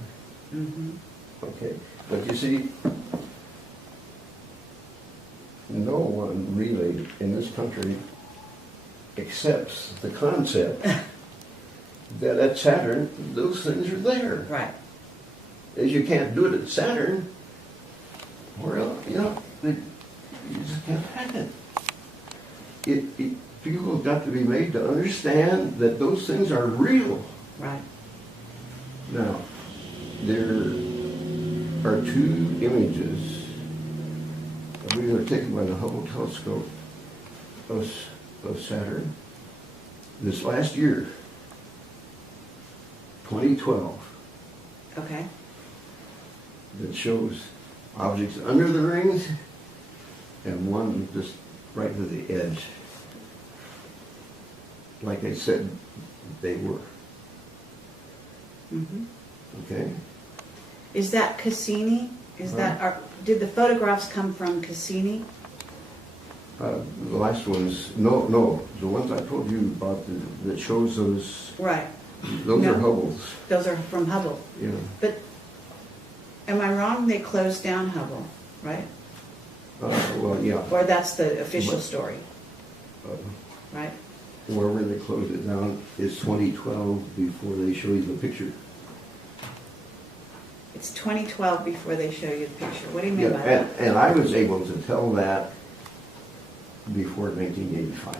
Mm-hmm. Okay? But you see, no one really in this country accepts the concept that at Saturn, those things are there. Right. If you can't do it at Saturn, well, you know, you just can't have it. People have got to be made to understand that those things are real. Right. Now, there are two images that we were taken by the Hubble telescope of Saturn this last year, 2012, Okay. that shows objects under the rings and one just right to the edge. Like I said, they were. Mm-hmm. Okay? Is that Cassini? Did the photographs come from Cassini? The last ones, no, the ones I told you about that shows those Right. are No. Hubble's. Those are from Hubble. Yeah. But am I wrong? They closed down Hubble, right? Well, yeah. Or that's the official story, Uh, right? Wherever they closed it down is 2012 before they show you the picture. It's 2012 before they show you the picture. What do you mean Yeah, by that? and I was able to tell that before 1985.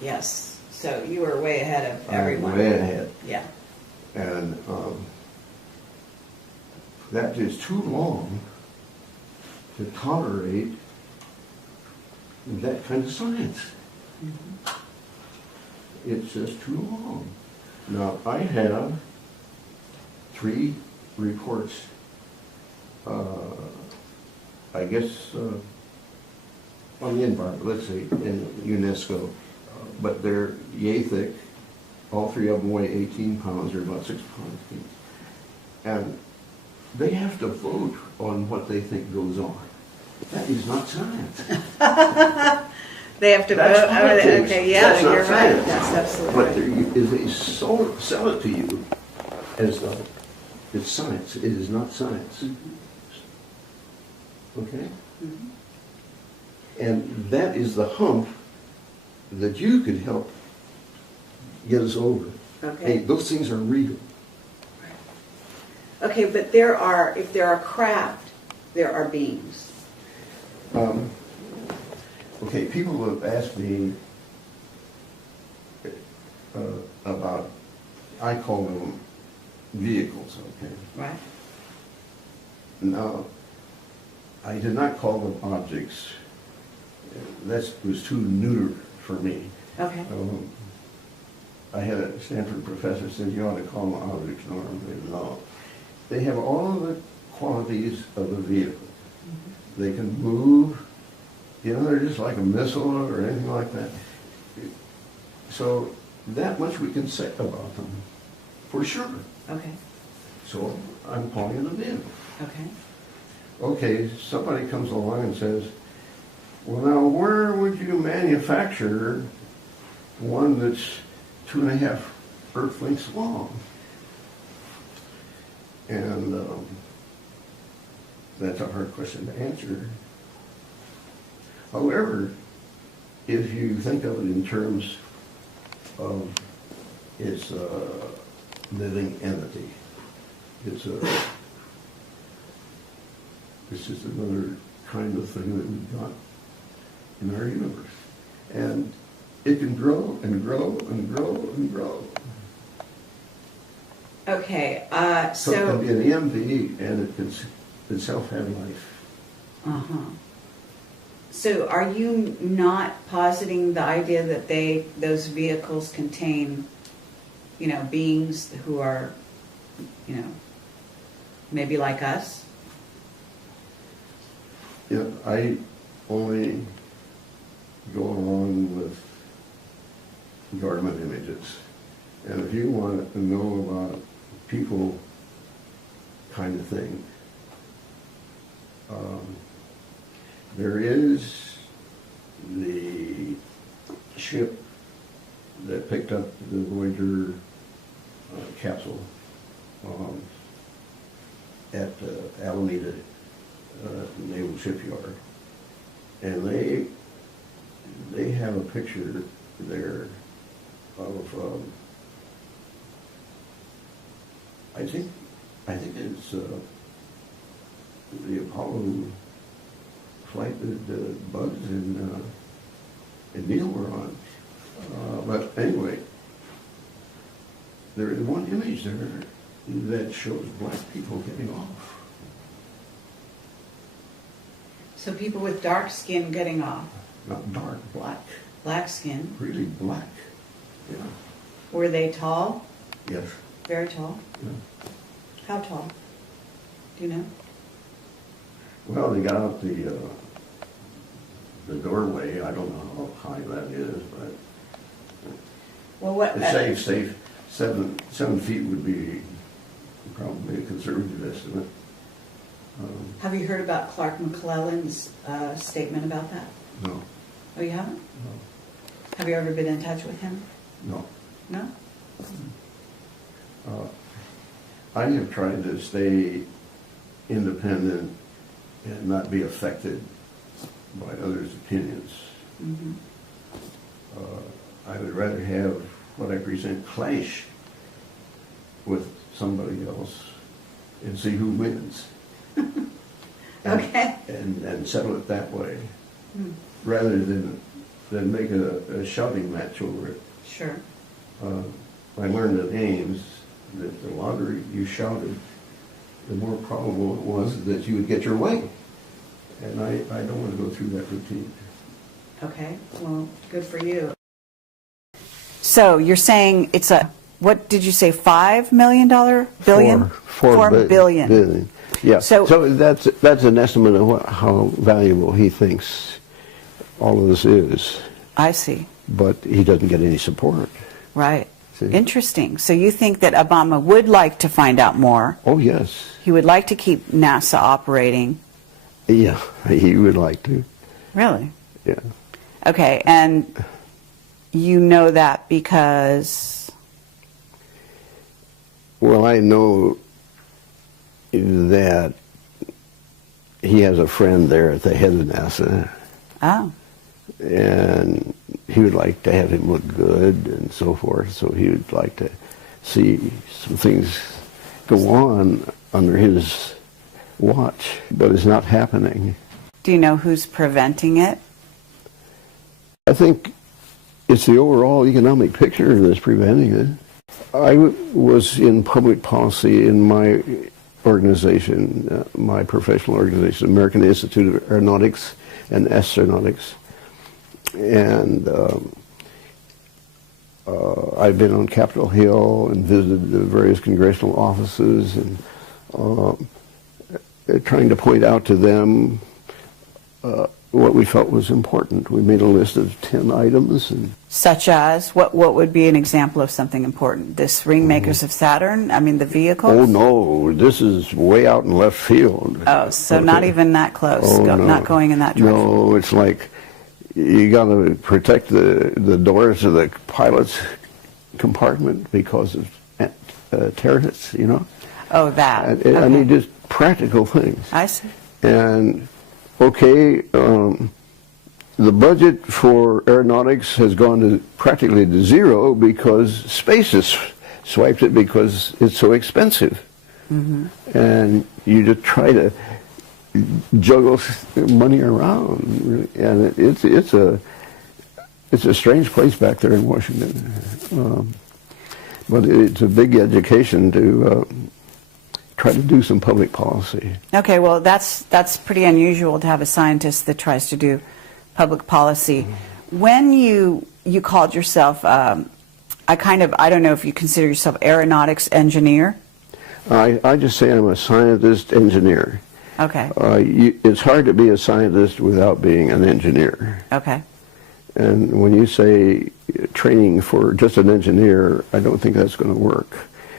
Yes. So you were way ahead of I'm everyone. way ahead. Yeah. And that is too long to tolerate that kind of science. Mm-hmm. It's just too long. Now, I have 3 reports, I guess, on the environment, let's say, in UNESCO, but they're yay thick, all three of them weigh 18 pounds, or about 6 pounds each. And they have to vote on what they think goes on. That is not science. They have to That's vote. politics. Okay, yeah, That's not you're right. science. That's absolutely But right. there is they sell it to you as though it's science. It is not science. Okay? And that is the hump that you could help get us over. Okay. Hey, those things are real. Okay, but if there are craft, there are beings. Okay, people have asked me about, I call them vehicles, okay? Right. Now, I did not call them objects. That was too neuter for me. Okay. I had a Stanford professor said you ought to call them objects, Norm. No. They have all of the qualities of a vehicle. They can move. You know, they're just like a missile or anything like that. So that much we can say about them, for sure. Okay. So I'm calling it a vehicle. Okay. Okay, somebody comes along and says, well, now where would you manufacture one that's 2.5 Earth lengths long? And that's a hard question to answer. However, if you think of it in terms of its living entity, it's just another kind of thing that we've got in our universe. And it can grow and grow and grow and grow. Okay, So it can be an EMV and it can itself have life. Uh-huh. So are you not positing the idea that those vehicles contain, beings who are, maybe like us? Yeah, I only go along with government images. And if you want to know about people kind of thing, there is the ship that picked up the Voyager capsule at Alameda Naval Shipyard, and they have a picture there of I think it's the Apollo flight that Buzz and Neil were on. But anyway, there is one image there that shows black people getting off. So people with dark skin getting off. Not dark, black. Black skin. Really black. Yeah. Were they tall? Yes. Very tall? Yeah. How tall? Do you know? Well, they got out the doorway. I don't know how high that is, but Well, what? it's safe. 7 feet would be probably a conservative estimate. Have you heard about Clark McClellan's statement about that? No. Oh, you haven't? No. Have you ever been in touch with him? No. No? I have tried to stay independent and not be affected by others' opinions. Mm-hmm. I would rather have what I present clash with somebody else and see who wins. Okay. And settle it that way, rather than make a shouting match over it. Sure. I learned at Ames that the longer you shouted, the more probable it was that you would get your way. And I don't want to go through that routine. Okay. Well, good for you. So you're saying it's what did you say, $5 million? Billion? $4 billion. Yeah. So that's an estimate of how valuable he thinks all of this is. I see. But he doesn't get any support. Right. See? Interesting. So you think that Obama would like to find out more? Oh, yes. He would like to keep NASA operating? Yeah, he would like to. Really? Yeah. Okay, and you know that because? Well, I know that he has a friend there at the head of NASA. Oh. And he would like to have him look good and so forth, so he would like to see some things go on under his watch, but it's not happening. Do you know who's preventing it? I think it's the overall economic picture that's preventing it. I was in public policy in my organization, my professional organization, American Institute of Aeronautics and Astronautics. And I've been on Capitol Hill and visited the various congressional offices and trying to point out to them what we felt was important. We made a list of 10 items. And such as? What would be an example of something important? This Ring Makers of Saturn? I mean, the vehicles? Oh, no, this is way out in left field. Oh, so Okay. not even that close, Oh, no. not going in that direction. No, it's like you got to protect the doors of the pilot's compartment because of terrorists, you know? Oh, that. I Okay. mean, just practical things. I see. And, okay, the budget for aeronautics has gone to practically to zero because space has swiped it because it's so expensive. Mm-hmm. And you just try to juggle money around, and it's a strange place back there in Washington. But it's a big education to try to do some public policy. Okay, well, that's pretty unusual to have a scientist that tries to do public policy. When you called yourself, I don't know if you consider yourself aeronautics engineer? I just say I'm a scientist engineer. Okay. It's hard to be a scientist without being an engineer. Okay. And when you say training for just an engineer, I don't think that's going to work.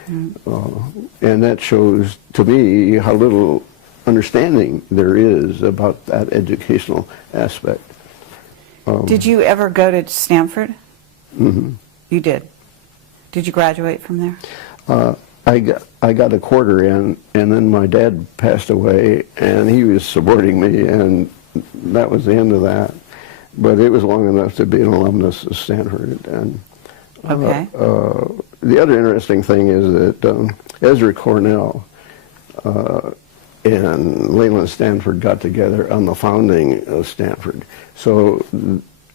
And that shows to me how little understanding there is about that educational aspect. Did you ever go to Stanford? Mm-hmm. You did. Did you graduate from there? I got a quarter in, and then my dad passed away, and he was supporting me, and that was the end of that. But it was long enough to be an alumnus of Stanford. And Okay. the other interesting thing is that Ezra Cornell and Leland Stanford got together on the founding of Stanford. So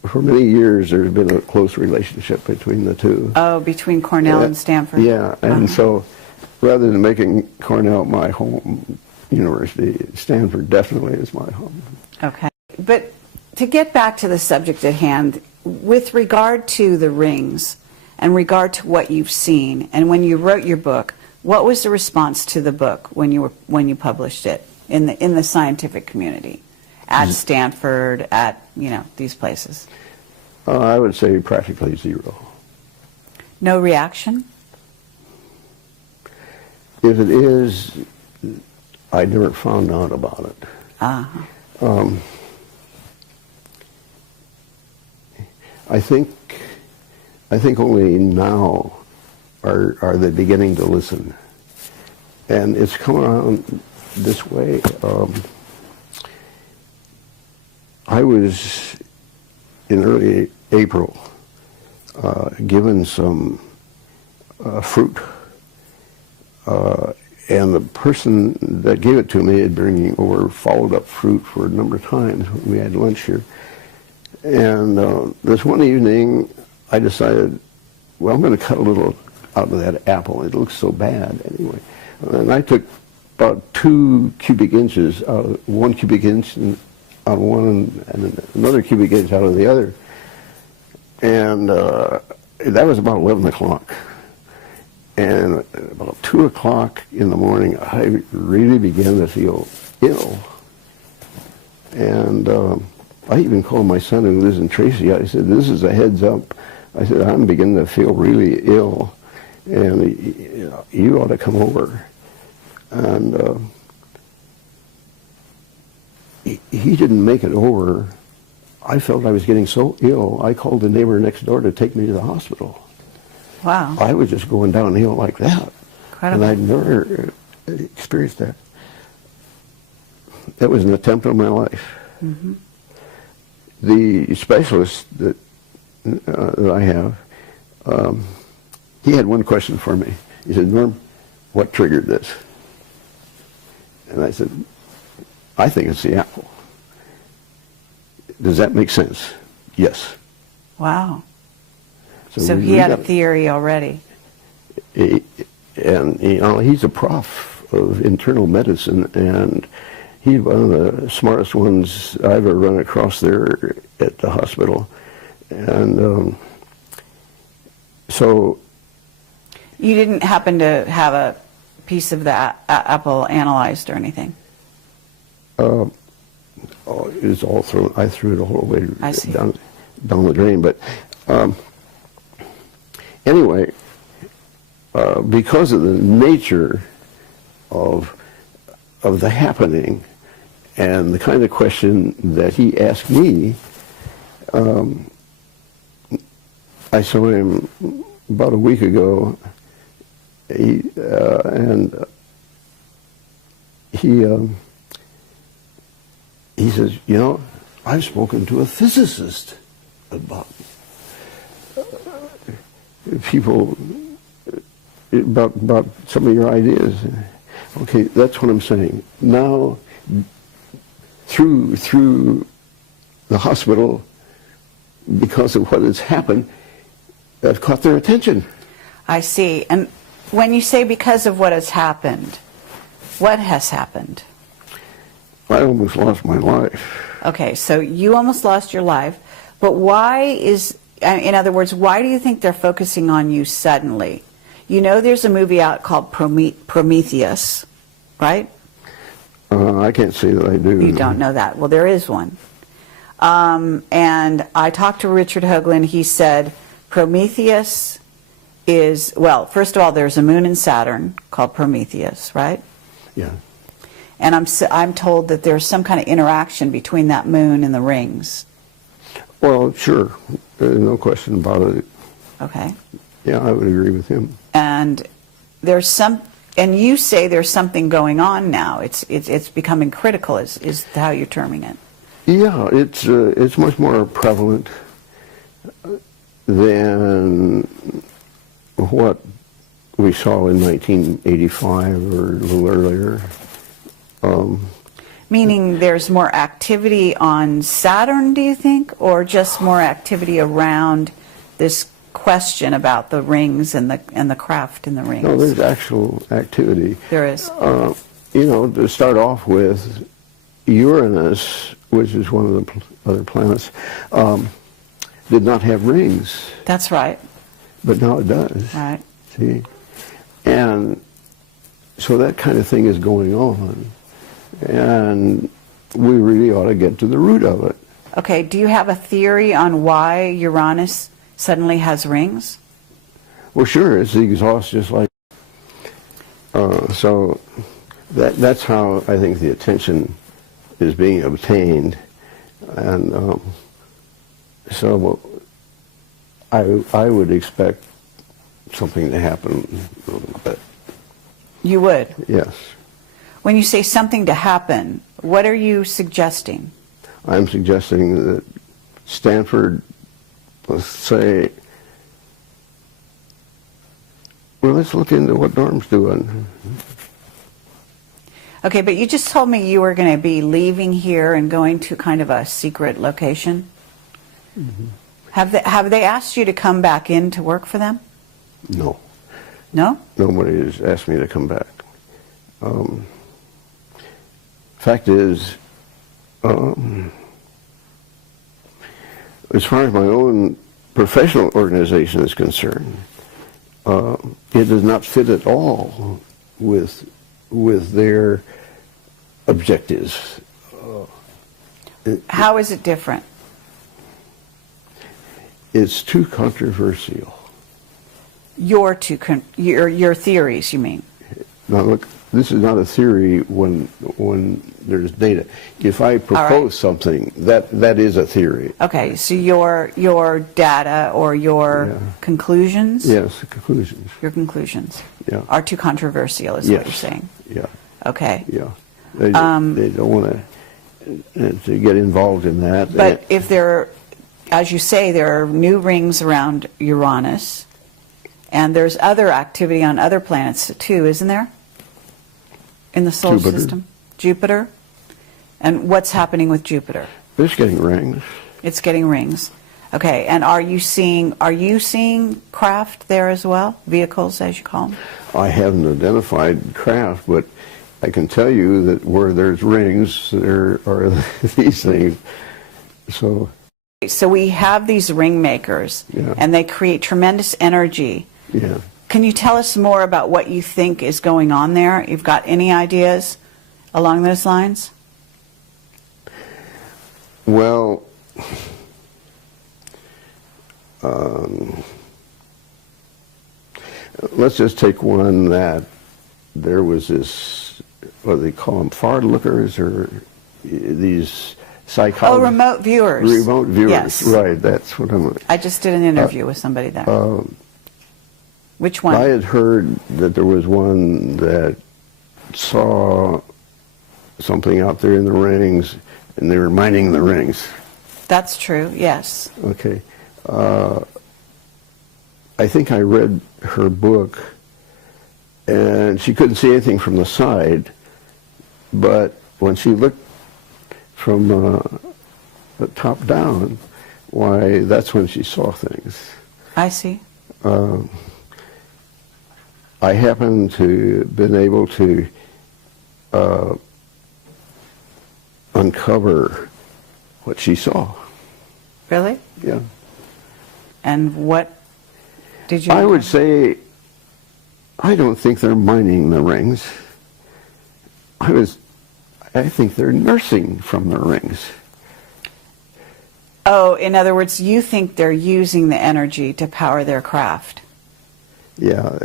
for many years there's been a close relationship between the two. Oh, between Cornell and Stanford. Yeah, and so rather than making Cornell my home university, Stanford definitely is my home. Okay. But to get back to the subject at hand, with regard to the rings and regard to what you've seen, and when you wrote your book, what was the response to the book when you published it in the scientific community, at Stanford, at these places? I would say practically zero. No reaction? If it is, I never found out about it. Uh-huh. I think only now are they beginning to listen, and it's come around this way. I was in early April given some fruit, and the person that gave it to me had bringing over followed up fruit for a number of times when we had lunch here. And this one evening, I decided, well, I'm going to cut a little out of that apple. It looks so bad anyway. And I took about 2 cubic inches out of 1 cubic inch out of one and another cubic inch out of the other. And that was about 11 o'clock. And about 2 o'clock in the morning, I really began to feel ill. And I even called my son who lives in Tracy. I said, this is a heads up. I said, I'm beginning to feel really ill. and you ought to come over. And he didn't make it over. I felt I was getting so ill, I called the neighbor next door to take me to the hospital. Wow. I was just going downhill like that. Incredible. And I'd never experienced that. That was an attempt on my life. Mm-hmm. The specialist that I have, he had one question for me. He said, Norm, what triggered this? And I said, I think it's the apple. Does that make sense? Yes. Wow. So he had a theory already. And he's a prof of internal medicine, and he's one of the smartest ones I've ever run across there at the hospital. And so... You didn't happen to have a piece of the apple analyzed or anything? It was all thrown. I threw it all the way down the drain. But anyway, because of the nature of the happening and the kind of question that he asked me, I saw him about a week ago, he says, you know, I've spoken to a physicist about people, about some of your ideas. Okay, that's what I'm saying. Now, through the hospital, because of what has happened, I've caught their attention. I see. And when you say because of what has happened, what has happened? I almost lost my life. Okay, so you almost lost your life, but why is, in other words, why do you think they're focusing on you suddenly? You know there's a movie out called Prometheus, right? I can't say that I do. You don't know that. Well, there is one. And I talked to Richard Hoagland. He said Prometheus is, well, first of all, there's a moon in Saturn called Prometheus, right? Yeah. And I'm told that there's some kind of interaction between that moon and the rings. Well, sure. There's no question about it. Okay. Yeah, I would agree with him. And and you say there's something going on now. It's becoming critical, is how you're terming it. Yeah, it's much more prevalent than what we saw in 1985 or a little earlier. Meaning there's more activity on Saturn, do you think, or just more activity around this question about the rings and the craft in the rings? No, there's actual activity. There is. You know, to start off with, Uranus, which is one of the other planets, did not have rings. That's right. But now it does. Right. See? And so that kind of thing is going on. And we really ought to get to the root of it. Okay, do you have a theory on why Uranus suddenly has rings? Well, sure, it's the exhaust just like... so that's how I think the attention is being obtained. And so I would expect something to happen a little bit. You would? Yes. When you say something to happen, what are you suggesting? I'm suggesting that Stanford, let's say, well, let's look into what Norm's doing. Okay, but you just told me you were going to be leaving here and going to kind of a secret location. Mm-hmm. Have they asked you to come back in to work for them? No. No? Nobody has asked me to come back. Fact is, as far as my own professional organization is concerned, it does not fit at all with their objectives. How is it different? It's too controversial. your theories, you mean? Now look, this is not a theory when there's data. If I propose something, that is a theory. Okay, so your data or your conclusions? Yes, conclusions. Your conclusions Yeah. are too controversial, is what you're saying. Yeah. Okay. Yeah. They don't want to get involved in that. But if there, as you say, there are new rings around Uranus, and there's other activity on other planets too, isn't there? In the solar Jupiter. system? Jupiter? And what's happening with Jupiter? It's getting rings. It's getting rings. Okay, and are you seeing craft there as well? Vehicles, as you call them? I haven't identified craft, but I can tell you that where there's rings, there are these things. So we have these ring makers, and they create tremendous energy. Yeah. Can you tell us more about what you think is going on there? You've got any ideas along those lines? Well, let's just take one that there was this, what do they call them, far lookers, or these psychologists? Oh, remote viewers. Remote viewers, yes. Right, that's what I'm... I just did an interview with somebody there. Which one? I had heard that there was one that saw something out there in the rings, and they were mining the rings. That's true, yes. Okay. I think I read her book, and she couldn't see anything from the side, but when she looked from the top down, why, that's when she saw things. I see. I happen to been able to uncover what she saw. Really? Yeah. And what did you... I would say, I don't think they're mining the rings. I think they're nursing from the rings. Oh, in other words, you think they're using the energy to power their craft. Yeah,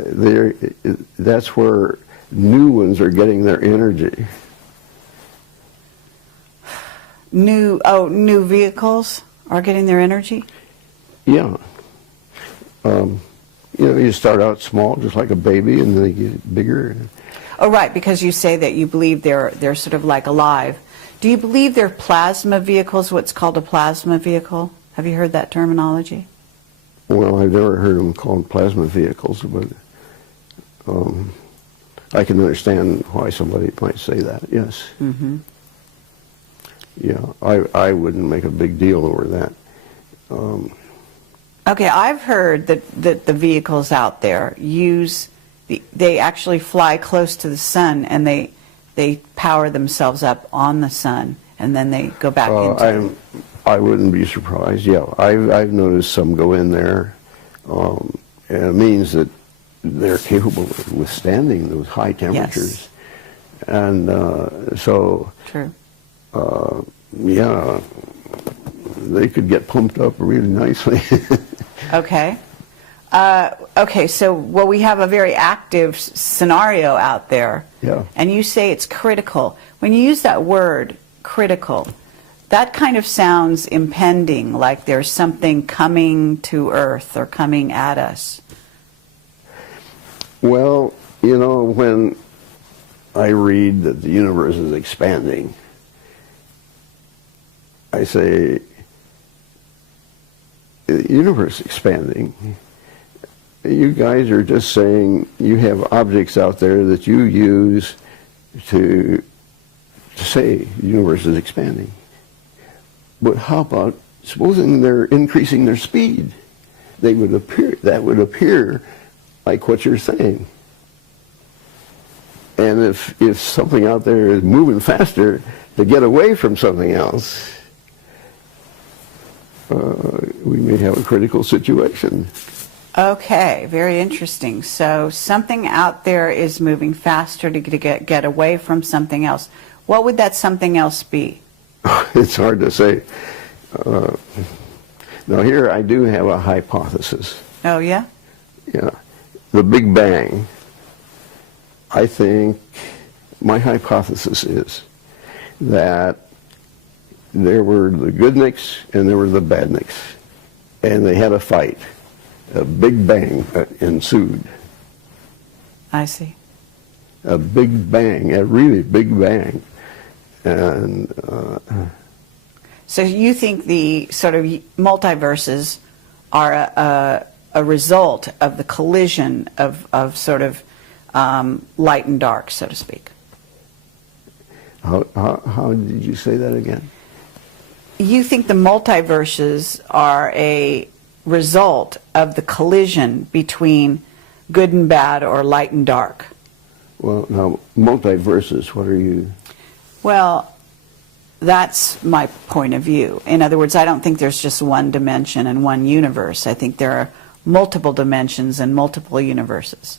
that's where new ones are getting their energy. New vehicles are getting their energy? Yeah. You start out small, just like a baby, and then they get bigger. Oh, right, because you say that you believe they're sort of like alive. Do you believe they're plasma vehicles, what's called a plasma vehicle? Have you heard that terminology? Well, I've never heard them called plasma vehicles, but I can understand why somebody might say that, yes. Mm-hmm. Yeah, I wouldn't make a big deal over that. Okay, I've heard that the vehicles out there they actually fly close to the sun, and they power themselves up on the sun, and then they go back into... I wouldn't be surprised. Yeah, I've noticed some go in there, and it means that they're capable of withstanding those high temperatures. Yes. And so, true. Yeah, they could get pumped up really nicely. Okay. Okay, so, well, we have a very active scenario out there. Yeah. And you say it's critical. When you use that word, critical, that kind of sounds impending, like there's something coming to Earth or coming at us. Well, when I read that the universe is expanding, I say, the universe is expanding. You guys are just saying you have objects out there that you use to say the universe is expanding. But how about supposing they're increasing their speed? That would appear like what you're saying. And if something out there is moving faster to get away from something else, we may have a critical situation. Okay, very interesting. So something out there is moving faster to get away from something else. What would that something else be? It's hard to say. Now here I do have a hypothesis. Oh, yeah? Yeah. the Big Bang, I think my hypothesis is that there were the good nicks and there were the bad nicks, and they had a fight. A Big Bang ensued. I see. A Big Bang, a really Big Bang. And So you think the sort of multiverses are a result of the collision of sort of light and dark, so to speak? how did you say that again? You think the multiverses are a result of the collision between good and bad or light and dark? Well, now, multiverses, what are you... Well, that's my point of view. In other words, I don't think there's just one dimension and one universe. I think there are multiple dimensions and multiple universes.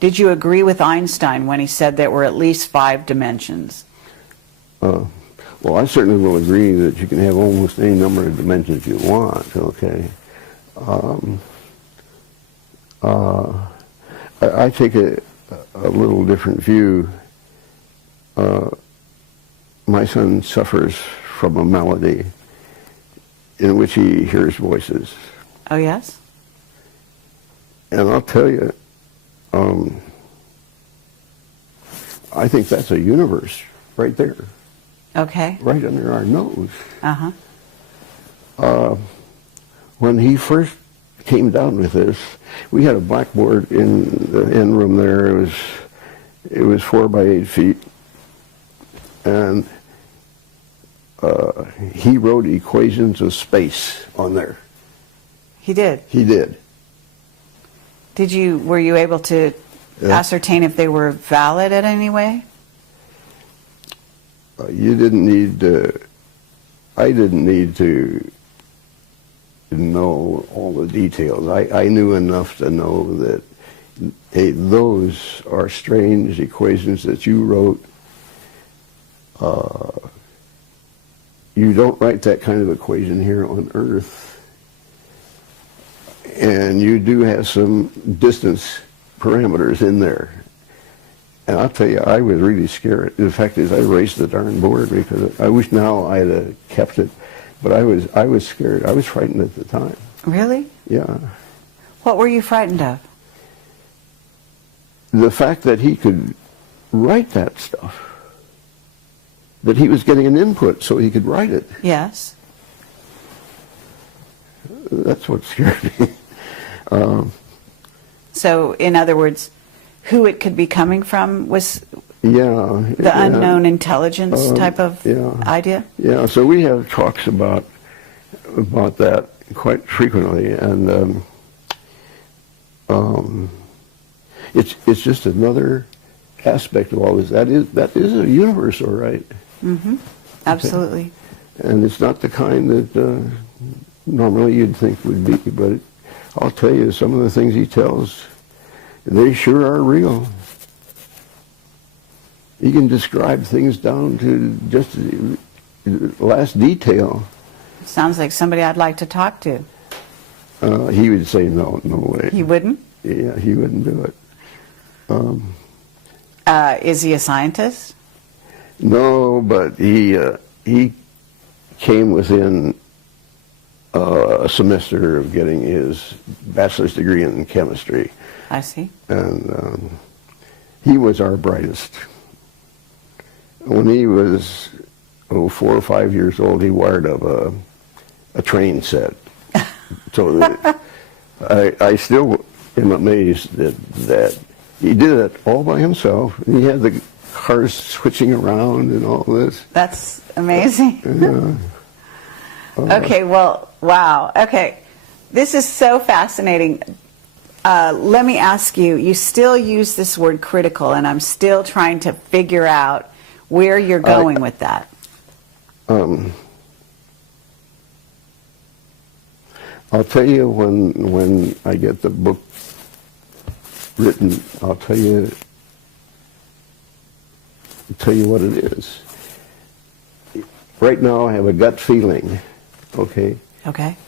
Did you agree with Einstein when he said there were at least 5 dimensions? Well, I certainly will agree that you can have almost any number of dimensions you want, okay? I take a little different view. My son suffers from a malady in which he hears voices. Oh, yes? And I'll tell you, I think that's a universe right there, Okay. right under our nose. Uh-huh. When he first came down with this, we had a blackboard in the end room there. It was 4 by 8 feet, and he wrote equations of space on there. He did. He did. Were you able to ascertain if they were valid in any way? You didn't need I didn't need to know all the details. I knew enough to know that, hey, those are strange equations that you wrote. You don't write that kind of equation here on Earth. And you do have some distance parameters in there. And I'll tell you, I was really scared. The fact is, I erased the darn board because I wish now I'd have kept it. But I was scared. I was frightened at the time. Really? Yeah. What were you frightened of? The fact that he could write that stuff. That he was getting an input so he could write it. Yes. That's what scared me. So, in other words, who it could be coming from was the unknown intelligence type of idea? Yeah, so we have talks about that quite frequently, and it's just another aspect of all this. That is a universe, all right. Mm-hmm. Absolutely. Okay. And it's not the kind that normally you'd think would be, but I'll tell you, some of the things he tells, they sure are real. He can describe things down to just the last detail. Sounds like somebody I'd like to talk to. He would say no way. He wouldn't? Yeah, he wouldn't do it. Is he a scientist? No, but he came within a semester of getting his bachelor's degree in chemistry. I see. And he was our brightest. When he was 4 or 5 years old, he wired up a train set. So that I still am amazed that he did it all by himself. He had the cars switching around and all this. That's amazing. Okay, well, wow. Okay, this is so fascinating. Let me ask you, you still use this word critical, and I'm still trying to figure out where you're going with that. I'll tell you when I get the book written, I'll tell you what it is. Right now I have a gut feeling, okay? Okay.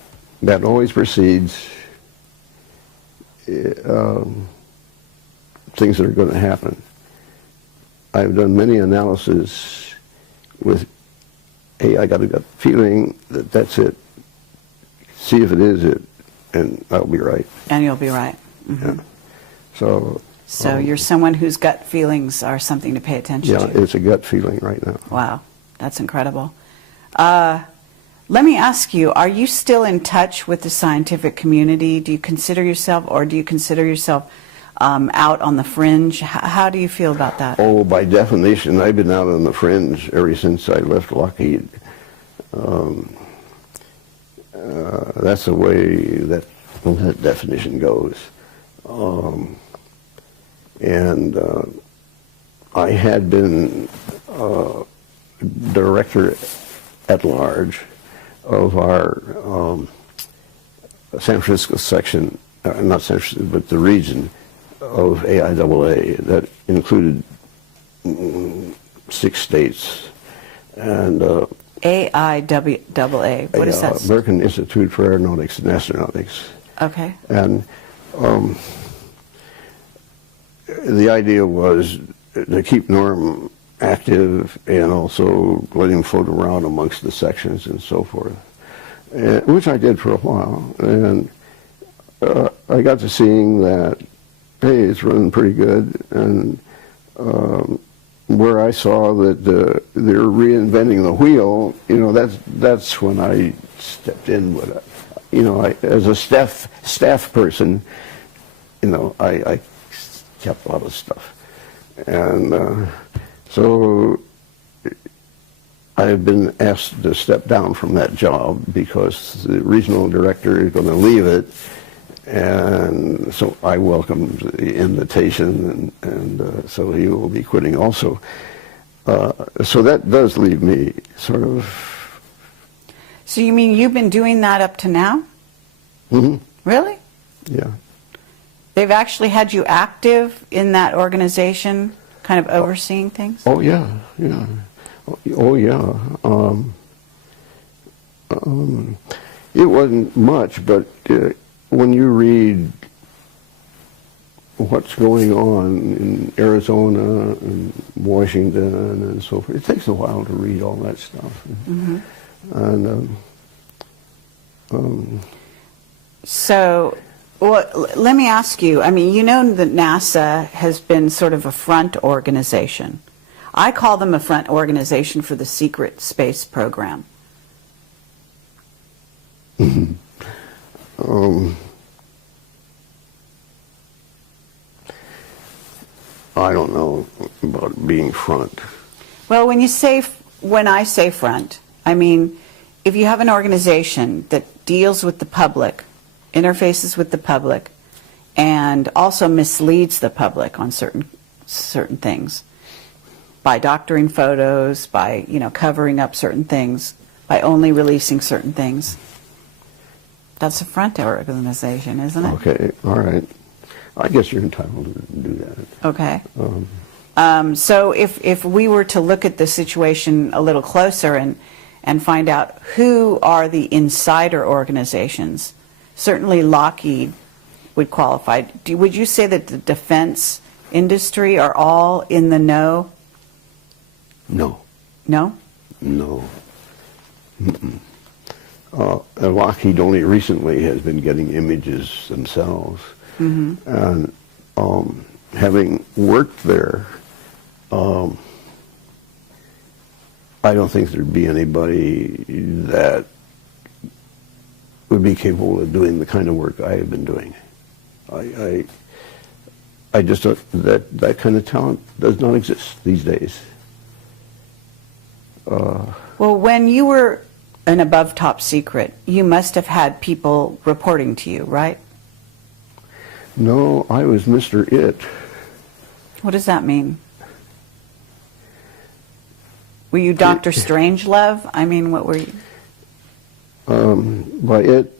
That always precedes things that are going to happen. I've done many analyses with, hey, I got a gut feeling that that's it. See if it is it, and I'll be right. And you'll be right. Mm-hmm. Yeah. So you're someone whose gut feelings are something to pay attention yeah, to. it's a gut feeling right now. Wow, that's incredible. Let me ask you, are you still in touch with the scientific community? Do you consider yourself, or do you consider yourself out on the fringe? How do you feel about that? Oh, by definition, I've been out on the fringe ever since I left Lockheed. That's the way that definition goes. And I had been director at large of our San Francisco section, not San Francisco, but the region of AIAA that included 6 states. And AIAA, what is that? American Institute for Aeronautics and Astronautics. Okay. And the idea was to keep Norm active and also let him float around amongst the sections and so forth, which I did for a while. And I got to seeing that, hey, it's running pretty good. And where I saw that they're reinventing the wheel, that's when I stepped in with it. As a staff person, I kept a lot of stuff. And so I've been asked to step down from that job because the regional director is going to leave it. And so I welcomed the invitation, and so he will be quitting also. So that does leave me sort of... So you mean you've been doing that up to now? Mm-hmm. Really? Yeah. They've actually had you active in that organization, kind of overseeing things? Oh, yeah, yeah. Oh, yeah. It wasn't much, but when you read what's going on in Arizona and Washington and so forth, it takes a while to read all that stuff. Mm-hmm. And so, well, let me ask you, I mean, you know that NASA has been sort of a front organization. I call them a front organization for the secret space program. I don't know about being front. Well, when I say front, I mean, if you have an organization that deals with the public, interfaces with the public, and also misleads the public on certain things, by doctoring photos, by covering up certain things, by only releasing certain things, that's a front organization, isn't it? Okay, all right. I guess you're entitled to do that. Okay. So if we were to look at the situation a little closer and find out who are the insider organizations, certainly Lockheed would qualify. Would you say that the defense industry are all in the know? No. No? No. Lockheed only recently has been getting images themselves. Mm-hmm. And having worked there, I don't think there'd be anybody that would be capable of doing the kind of work I have been doing. I just don't, that kind of talent does not exist these days. Well, when you were an above top secret, you must have had people reporting to you, right? No, I was Mr. It. What does that mean? Were you Dr. Strangelove? I mean, what were you? By it,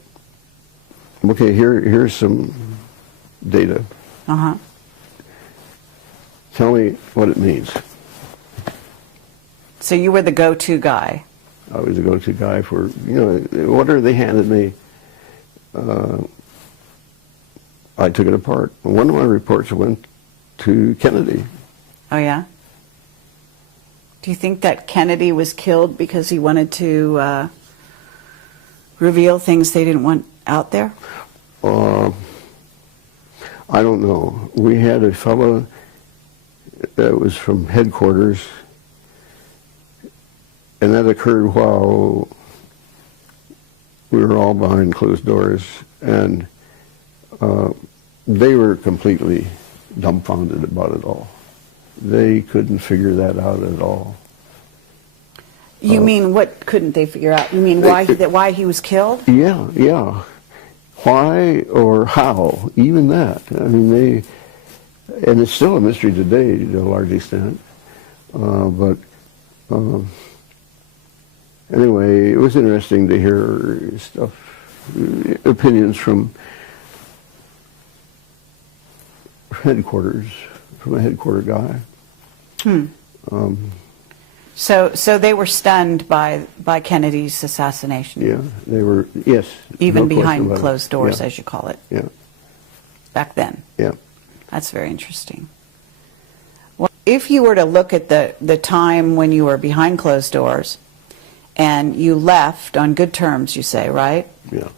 okay, here's some data. Uh-huh. Tell me what it means. So you were the go-to guy. I was the go-to guy for, whatever they handed me, I took it apart. One of my reports went to Kennedy. Oh, yeah? Do you think that Kennedy was killed because he wanted to reveal things they didn't want out there? I don't know. We had a fellow that was from headquarters, and that occurred while we were all behind closed doors, and they were completely dumbfounded about it all. They couldn't figure that out at all. You mean, what couldn't they figure out? You mean why he was killed? Yeah, yeah. Why or how, even that. I mean, and it's still a mystery today to a large extent. But anyway, it was interesting to hear stuff, opinions from headquarters, from a headquarter guy. So they were stunned by Kennedy's assassination. Yeah, they were, yes. Even no behind closed doors, yeah. as you call it. Yeah. Back then. Yeah. That's very interesting. Well, if you were to look at the time when you were behind closed doors and you left on good terms, you say, right? Yeah.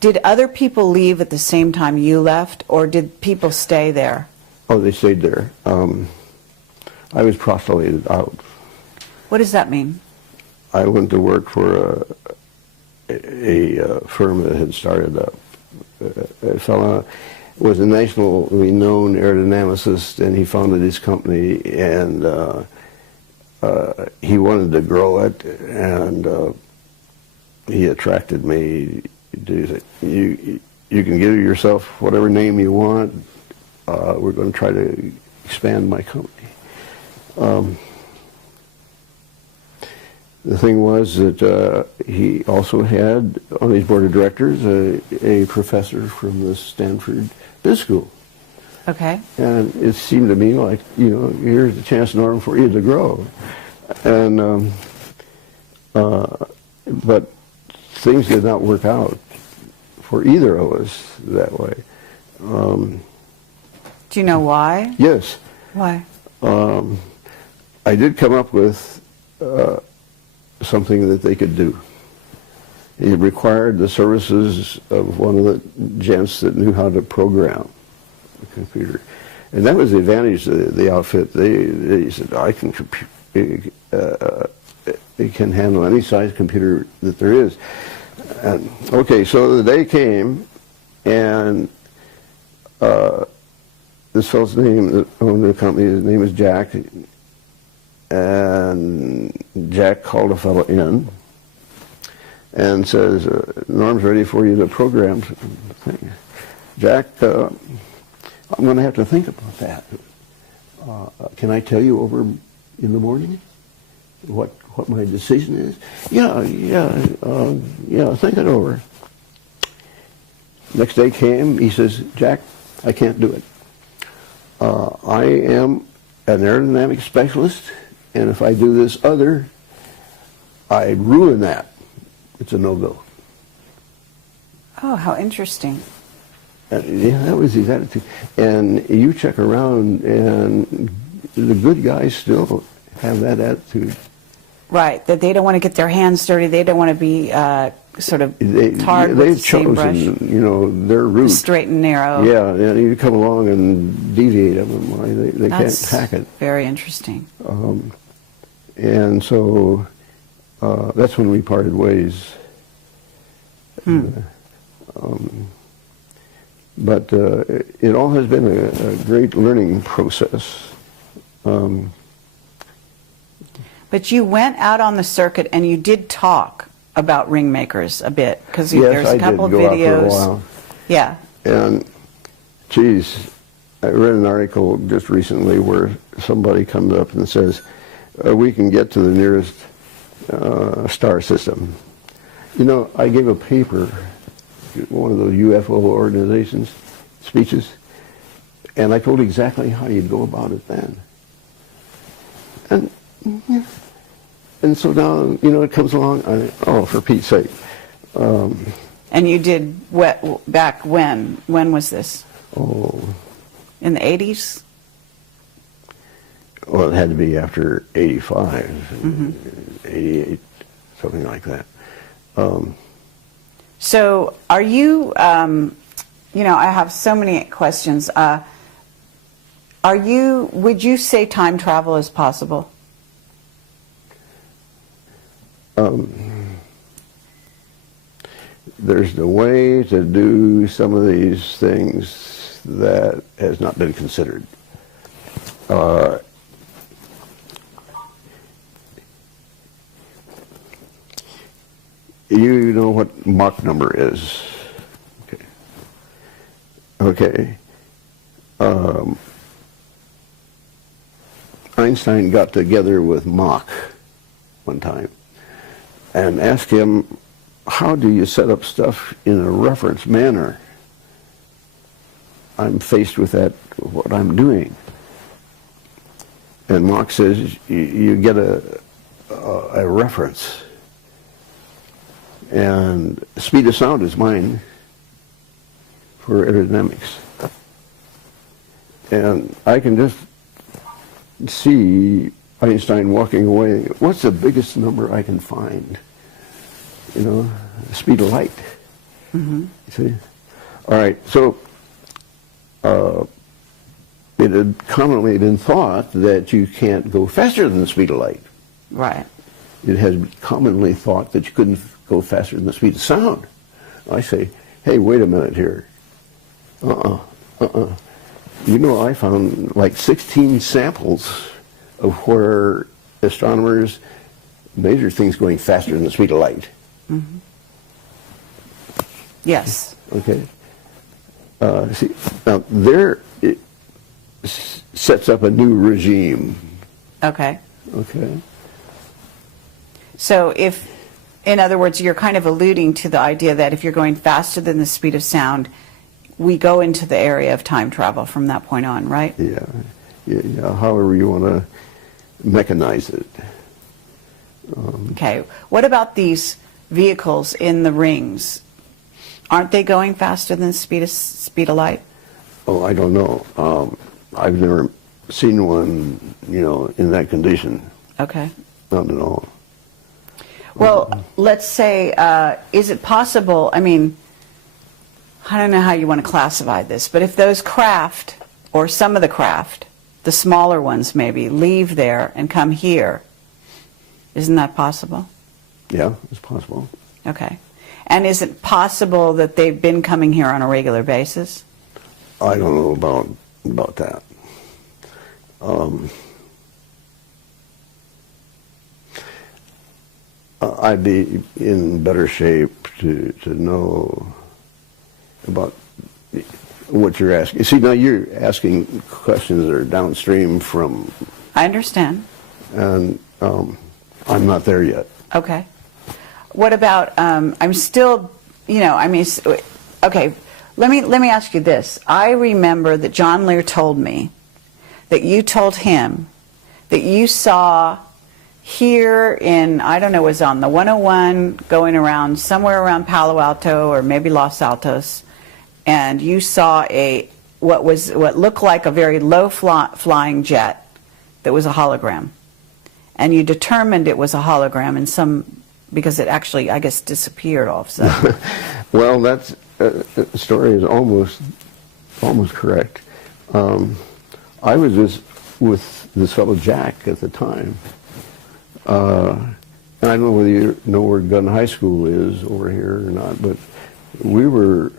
Did other people leave at the same time you left, or did people stay there? Oh, they stayed there. I was proselyted out. What does that mean? I went to work for a firm that had started up. A fellow was a nationally known aerodynamicist, and he founded his company, and he wanted to grow it, and he attracted me. You can give yourself whatever name you want. We're going to try to expand my company. The thing was that he also had on his board of directors a professor from the Stanford Biz School. Okay. And it seemed to me like, you know, here's a chance, Norm, for you to grow. And but things did not work out for either of us that way. Do you know why? Yes. Why? I did come up with something that they could do. It required the services of one of the gents that knew how to program the computer. And that was the advantage of the outfit. They said, I can it can handle any size computer that there is. And, okay, so the day came, and this fellow's name that owned the company, his name is Jack, and Jack called a fellow in and says, Norm's ready for you to program things. Jack, I'm going to have to think about that. Can I tell you over in the morning what my decision is? Yeah, think it over. Next day came, he says, Jack, I can't do it. I am an aerodynamic specialist, and if I do this other, I ruin that. It's a no-go. Oh, how interesting. Yeah, that was his attitude. And you check around, and the good guys still have that attitude. Right, that they don't want to get their hands dirty. They don't want to be sort of tarred with the same brush. They've chosen, you know, their route. Straight and narrow. Yeah, and you come along and deviate them. They can't hack it. Very interesting. And so that's when we parted ways. But it all has been a great learning process. But you went out on the circuit and you did talk about ring makers a bit, because Yes, there's a couple of videos. I did go out for a while. Yeah. And, geez, I read an article just recently where somebody comes up and says, we can get to the nearest star system. You know, I gave a paper, one of those UFO organizations, speeches, and I told exactly how you'd go about it then. And so now, you know, it comes along, oh, for Pete's sake. And you did back when? When was this? Oh, In the 80s? well, it had to be after 85, 88, something like that. So are you, you know, I have so many questions. Would you say time travel is possible? There's a way to do some of these things that has not been considered. You know what Mach number is? Okay. Okay. Einstein got together with Mach one time and asked him, how do you set up stuff in a reference manner? I'm faced with that, what I'm doing. And Mach says, you get a reference. And speed of sound is mine for aerodynamics. And I can just see Einstein walking away. What's the biggest number I can find? You know, the speed of light. Mm-hmm. See? All right, so it had commonly been thought that you can't go faster than the speed of light. Right. It has been commonly thought that you couldn't go faster than the speed of sound. I say, hey, wait a minute here. You know, I found like 16 samples of where astronomers measure things going faster than the speed of light. Mm-hmm. Yes. Okay. See, now there it sets up a new regime. Okay. Okay. So if, in other words, you're kind of alluding to the idea that if you're going faster than the speed of sound, we go into the area of time travel from that point on, right? Yeah. Yeah. However you want to mechanize it. Okay. What about these vehicles in the rings? Aren't they going faster than the speed of light? Oh, I don't know. I've never seen one, you know, in that condition. Okay. Not at all. Well, let's say, is it possible, I mean, I don't know how you want to classify this, but if those craft, or some of the craft, the smaller ones maybe, leave there and come here, isn't that possible? Yeah, it's possible. Okay. And is it possible that they've been coming here on a regular basis? I don't know about that. I'd be in better shape to know about what you're asking. See, now you're asking questions that are downstream from... I understand. And I'm not there yet. Okay. What about, I'm still, you know, I mean, okay, let me ask you this. I remember that John Lear told me that you told him that you saw here in, I don't know, it was on the 101 going around somewhere around Palo Alto or maybe Los Altos, and you saw what looked like a very low flying jet that was a hologram. And you determined it was a hologram in some, because it actually, I guess, disappeared all of a sudden. Well, that story is almost correct. I was with this fellow Jack at the time. And I don't know whether you know where Gun High School is over here or not, but we were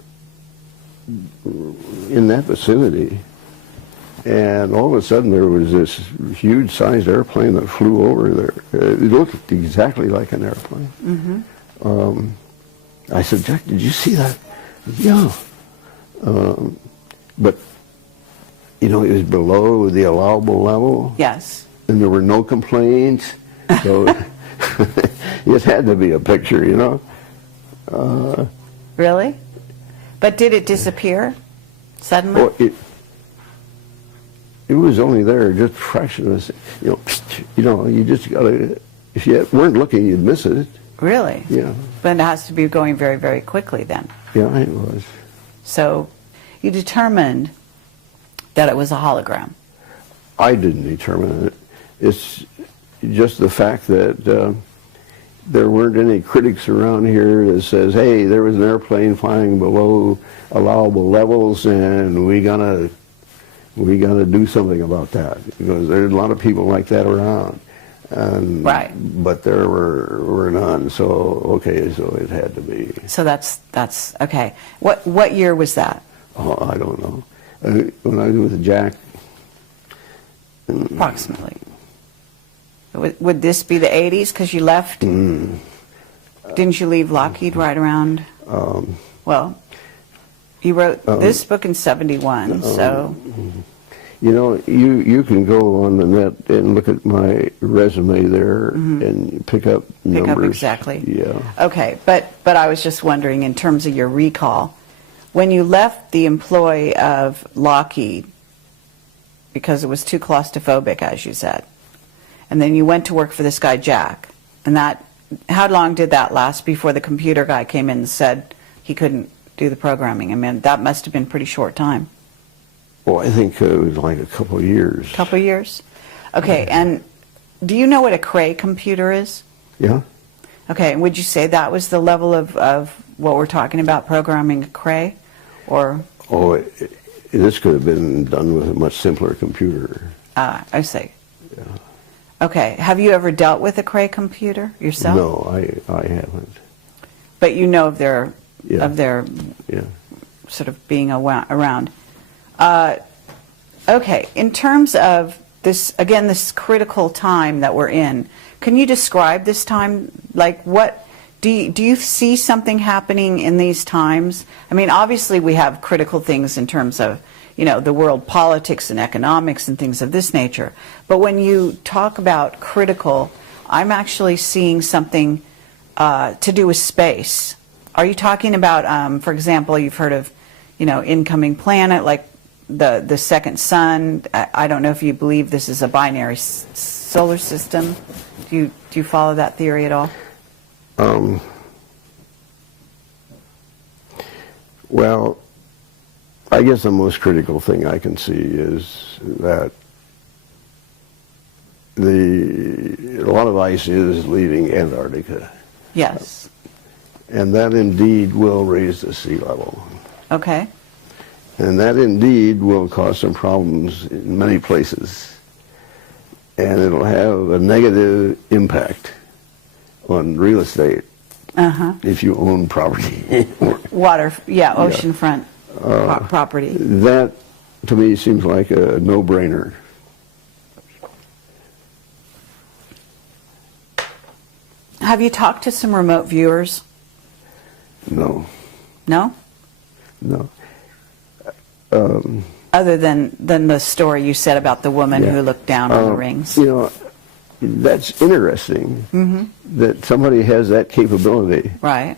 in that vicinity. And all of a sudden there was this huge-sized airplane that flew over there. It looked exactly like an airplane. Mm-hmm. I said, Jack, did you see that? Yeah. But, you know, it was below the allowable level. Yes. And there were no complaints. So it had to be a picture, you know. Really? But did it disappear suddenly? Well, it was only there just a fraction of a second. You know, you just gotta, if you weren't looking, you'd miss it. Really? Yeah. But it has to be going very, very quickly then. Yeah, it was. So you determined that it was a hologram? I didn't determine it. It's just the fact that there weren't any critics around here that says, hey, there was an airplane flying below allowable levels and we gotta do something about that, because there's a lot of people like that around. And, right. But there were none, so okay, so it had to be. So that's okay. What year was that? Oh, I don't know. When I was with Jack. Approximately. Would this be the 80s? Because you left. Didn't you leave Lockheed right around? Well, you wrote this book in '71, so. You know, you can go on the net and look at my resume there and pick up numbers. Pick up exactly. Yeah. Okay, but I was just wondering, in terms of your recall, when you left the employ of Lockheed, because it was too claustrophobic, as you said, and then you went to work for this guy Jack, and that, how long did that last before the computer guy came in and said he couldn't do the programming? I mean, that must have been a pretty short time. Well, I think it was like a couple of years. Couple of years? Okay, and do you know what a Cray computer is? Yeah. Okay, and would you say that was the level of what we're talking about, programming a Cray? Or? Oh, this could have been done with a much simpler computer. I see. Yeah. Okay, have you ever dealt with a Cray computer yourself? No, I haven't. But you know of their, Yeah. Yeah. Sort of being around. Okay, in terms of this, again, this critical time that we're in, can you describe this time? Like, what do you see something happening in these times? I mean, obviously we have critical things in terms of, you know, the world politics and economics and things of this nature. But when you talk about critical, I'm actually seeing something to do with space. Are you talking about, for example, you've heard of, you know, incoming planet, like the second sun? I don't know if you believe this is a binary solar system. Do you follow that theory at all? Well, I guess the most critical thing I can see is that a lot of ice is leaving Antarctica. Yes. And that indeed will raise the sea level. Okay. And that indeed will cause some problems in many places. And it'll have a negative impact on real estate if you own property. Water, yeah, oceanfront property. That, to me, seems like a no-brainer. Have you talked to some remote viewers? No. No? No. Other than the story you said about the woman Yeah. who looked down on the rings. You know, that's interesting that somebody has that capability. Right.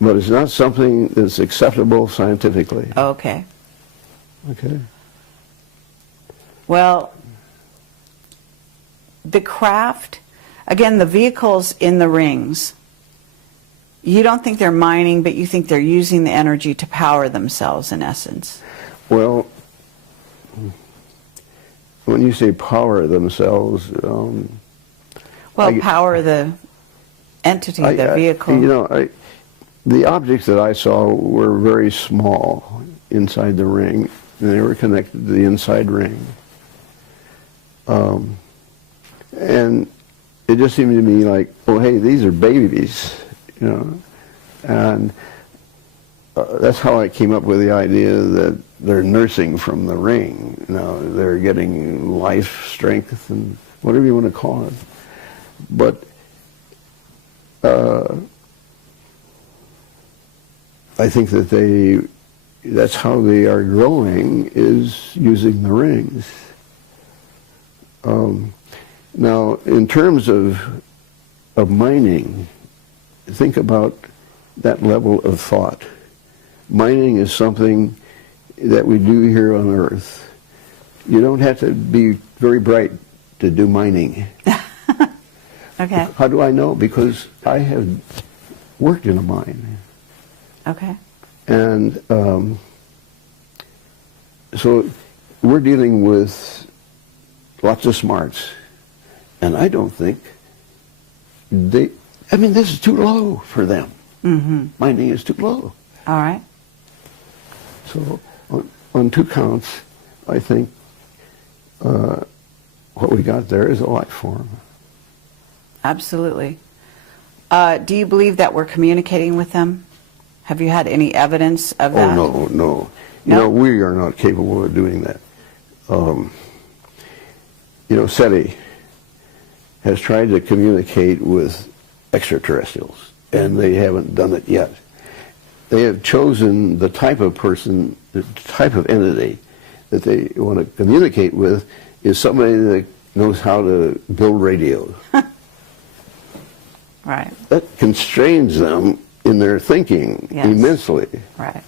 But it's not something that's acceptable scientifically. Okay. Okay. Well, the craft, again, the vehicles in the rings, you don't think they're mining, but you think they're using the energy to power themselves, in essence. Well, when you say power themselves, power the entity, the vehicle. You know, the objects that I saw were very small inside the ring, and they were connected to the inside ring. And it just seemed to me like, oh, hey, these are babies, you know. And that's how I came up with the idea that they're nursing from the ring. You know, they're getting life, strength, and whatever you want to call it. But I think that that's how they are growing, is using the rings. Now, in terms of mining, think about that level of thought. Mining is something that we do here on Earth. You don't have to be very bright to do mining. Okay. How do I know? Because I have worked in a mine. Okay. And So we're dealing with lots of smarts, and I don't think they, I mean, this is too low for them. Mm-hmm. My knee is too low. All right. So on two counts, I think what we got there is a life form. Absolutely. Do you believe that we're communicating with them? Have you had any evidence of that? Oh, no. No? You know, we are not capable of doing that. You know, SETI has tried to communicate with extraterrestrials, and they haven't done it yet. They have chosen the type of person, the type of entity that they want to communicate with is somebody that knows how to build radios. Right. That constrains them in their thinking immensely. Right.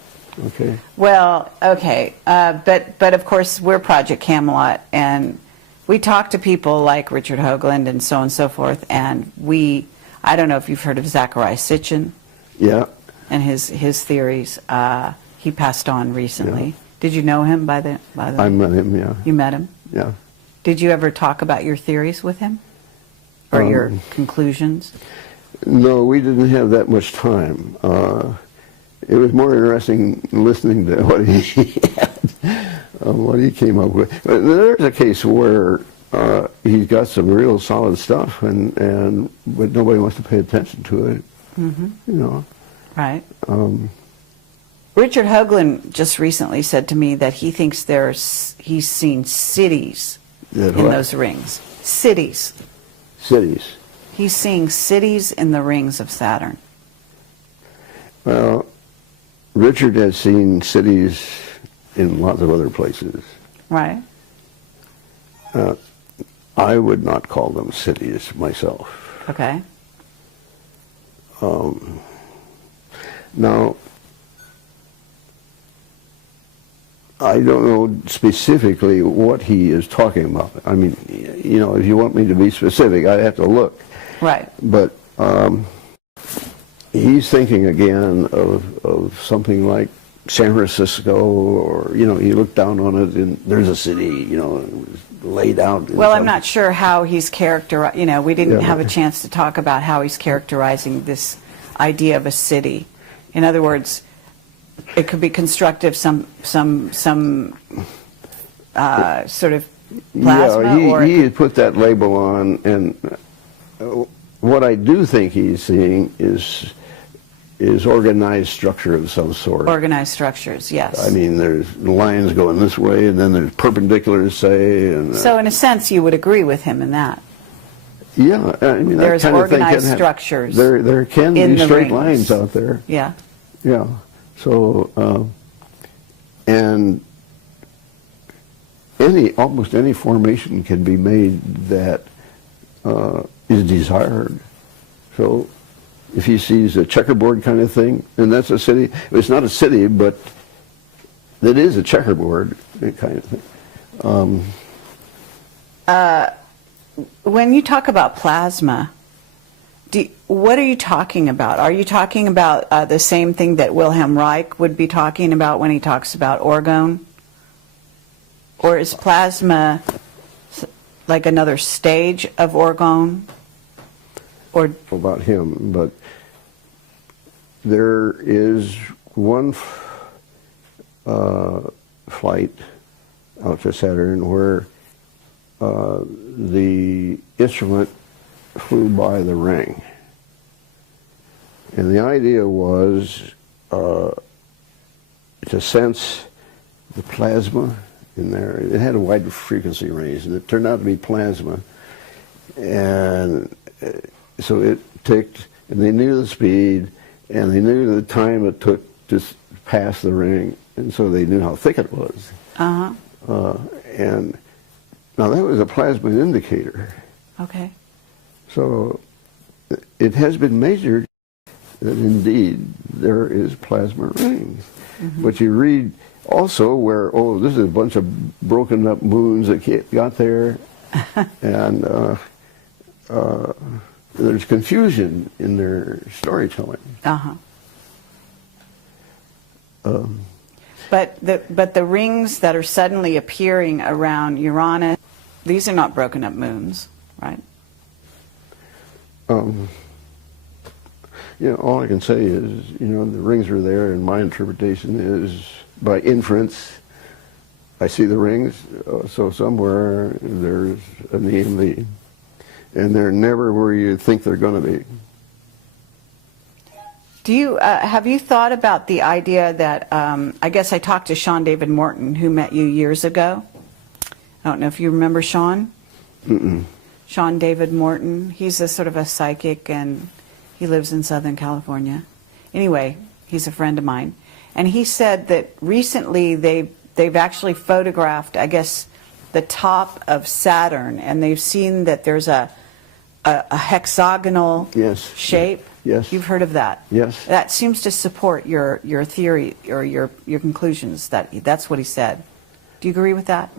Okay. Well, okay, but of course we're Project Camelot, and we talk to people like Richard Hoagland and so forth, and I don't know if you've heard of Zecharia Sitchin. Yeah. And his theories. He passed on recently. Yeah. Did you know him by the? I met him. Yeah. You met him. Yeah. Did you ever talk about your theories with him, or your conclusions? No, we didn't have that much time. It was more interesting listening to what he came up with. But there's a case where he's got some real solid stuff, but nobody wants to pay attention to it. Mm-hmm. You know. Right. Richard Hoagland just recently said to me that he thinks he's seen cities in those rings. Cities. Cities. He's seeing cities in the rings of Saturn. Well, Richard has seen cities in lots of other places. Right. I would not call them cities myself. Okay. Now, I don't know specifically what he is talking about. I mean, you know, if you want me to be specific, I'd have to look. Right. But he's thinking again of something like San Francisco, or, you know, you look down on it and there's a city, you know, laid out. Well, I'm not sure how he's characterized. You know, we didn't have a chance to talk about how he's characterizing this idea of a city. In other words, it could be constructive, some sort of plasma. Yeah, he had put that label on, and what I do think he's seeing is organized structure of some sort. Organized structures, yes. I mean, there's lines going this way, and then there's perpendiculars, say. And, so in a sense, you would agree with him in that. Yeah, I mean, there's that kind organized of thing structures. There can be straight lines out there. Yeah. Yeah. So, and almost any formation can be made that is desired. So, if he sees a checkerboard kind of thing, and that's a city. It's not a city, but that is a checkerboard kind of thing. When you talk about plasma, what are you talking about? Are you talking about the same thing that Wilhelm Reich would be talking about when he talks about orgone? Or is plasma like another stage of orgone? Or about him, but there is one flight out to Saturn where the instrument flew by the ring, and the idea was to sense the plasma in there. It had a wide frequency range, and it turned out to be plasma, and so it ticked, and they knew the speed, and they knew the time it took to pass the ring, and so they knew how thick it was. And now that was a plasma indicator. Okay. So it has been measured that indeed there is plasma rings. Mm-hmm. But you read also where, oh, this is a bunch of broken up moons that got there, and there's confusion in their storytelling. But the rings that are suddenly appearing around Uranus, these are not broken up moons, right? All I can say is, the rings are there, and my interpretation is, by inference, I see the rings, so somewhere there's an EMV. And they're never where you think they're going to be. Do you have you thought about the idea that I guess I talked to Sean David Morton, who met you years ago. I don't know if you remember Sean. Mm-mm. Sean David Morton. He's a sort of a psychic, and he lives in Southern California. Anyway, he's a friend of mine, and he said that recently they've actually photographed, I guess, the top of Saturn, and they've seen that there's a hexagonal Yes. shape. Yes. You've heard of that? Yes. That seems to support your theory or your conclusions. That's what he said. Do you agree with that?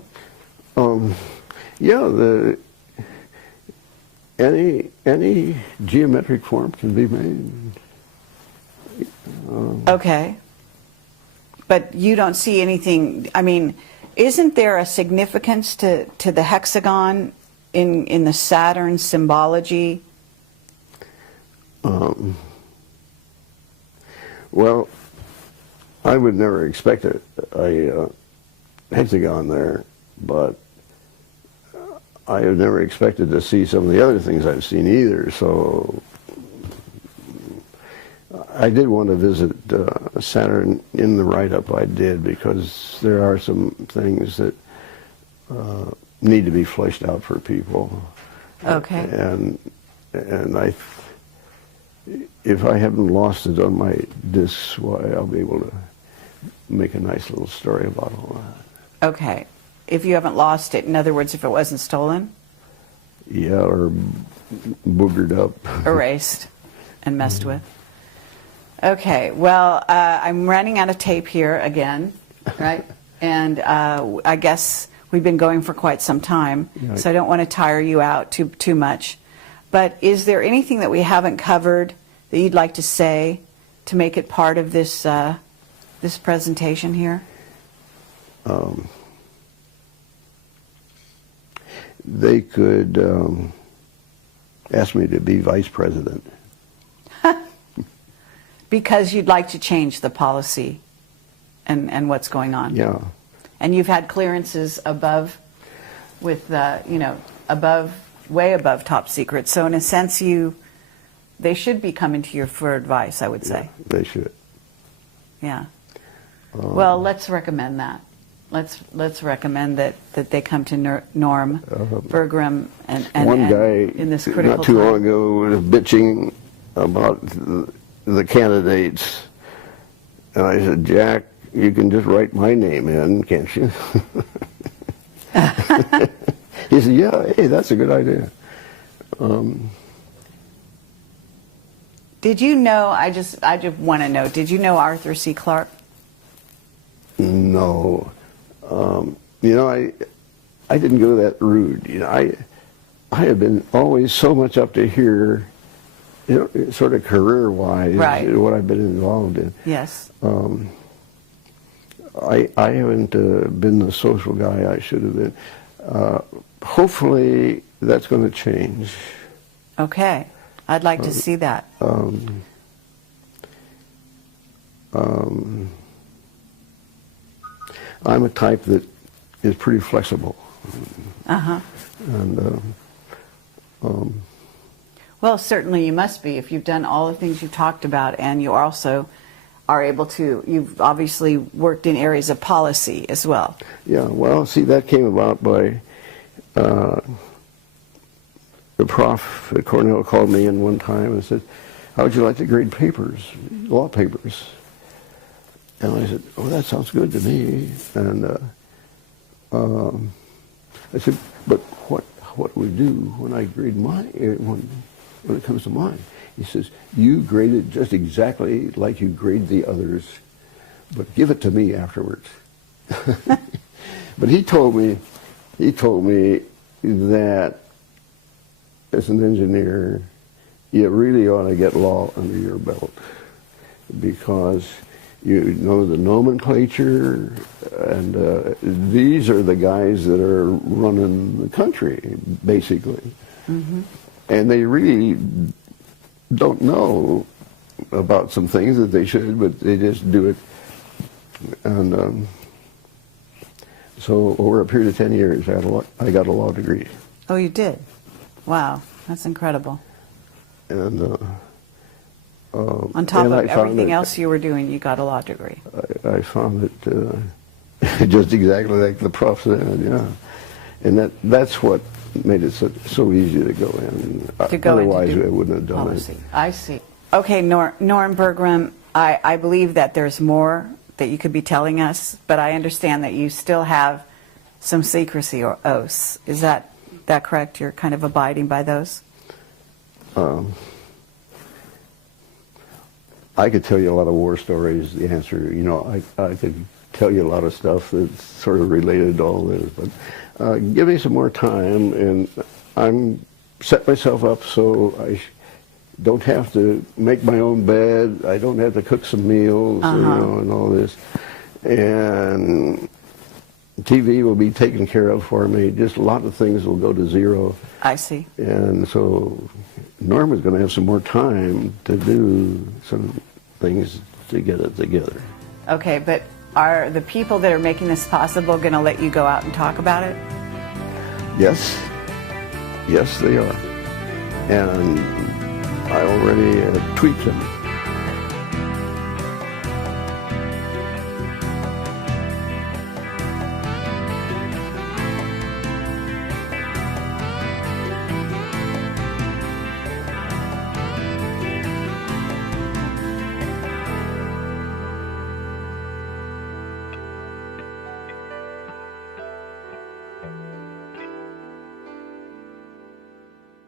Yeah. Any geometric form can be made. Okay. But you don't see anything. I mean, isn't there a significance to the hexagon in the Saturn symbology? Well, I would never expect a hexagon there, but I have never expected to see some of the other things I've seen either. So I did want to visit Saturn in the write-up I did, because there are some things that need to be fleshed out for people. Okay. And if I haven't lost it on my discs, why, I'll be able to make a nice little story about all that. Okay. If you haven't lost it, in other words, if it wasn't stolen? Yeah, or boogered up. Erased and messed with. Okay, well, I'm running out of tape here again, right? And I guess we've been going for quite some time, Right. so I don't want to tire you out too much. But is there anything that we haven't covered that you'd like to say to make it part of this this presentation here? They could ask me to be vice president. Because you'd like to change the policy and what's going on. Yeah. And you've had clearances above, with above, way above top secret. So in a sense, they should be coming to you for advice, I would say. Yeah, they should. Yeah. Well, let's recommend that. Let's recommend that they come to Norm Bergrun and one guy in this critical not too time. long ago was bitching about the candidates, and I said, Jack, you can just write my name in, can't you? He said, yeah, hey, that's a good idea. Did you know, I just want to know, did you know Arthur C. Clarke? No. I didn't go that route. I have been always so much up to here, sort of career-wise, Right. what I've been involved in. Yes. I haven't been the social guy I should have been. Hopefully, that's going to change. Okay. I'd like to see that. I'm a type that is pretty flexible. Uh-huh. And Well, certainly you must be if you've done all the things you've talked about, and you also are able to, you've obviously worked in areas of policy as well. yeah, well, see, that came about by the prof at Cornell called me in one time and said, how would you like to grade papers, law papers? And I said, oh, that sounds good to me. And I said, but what do we do when I grade when it comes to mine? He says, you grade it just exactly like you grade the others, but give it to me afterwards. But he told me that as an engineer, you really ought to get law under your belt, because you know the nomenclature, and these are the guys that are running the country, basically. Mm-hmm. And they really don't know about some things that they should, but they just do it. And so over a period of 10 years, I got a law degree. Oh, you did? Wow, that's incredible. And on top of everything else you were doing, you got a law degree. I found it just exactly like the prof said, yeah. And that's what made it so easy to go in. Otherwise, I wouldn't have done it. I see. Okay, Norm Bergrun, I believe that there's more that you could be telling us, but I understand that you still have some secrecy or oaths. Is that correct? You're kind of abiding by those? I could tell you a lot of war stories. The answer, you know, I could tell you a lot of stuff that's sort of related to all this, but give me some more time, and I'm set myself up so I don't have to make my own bed. I don't have to cook some meals, you know, and all this. And TV will be taken care of for me. Just a lot of things will go to zero. I see. And so Norma's going to have some more time to do some things to get it together. Okay, but are the people that are making this possible going to let you go out and talk about it? Yes. Yes, they are. And I already tweaked them.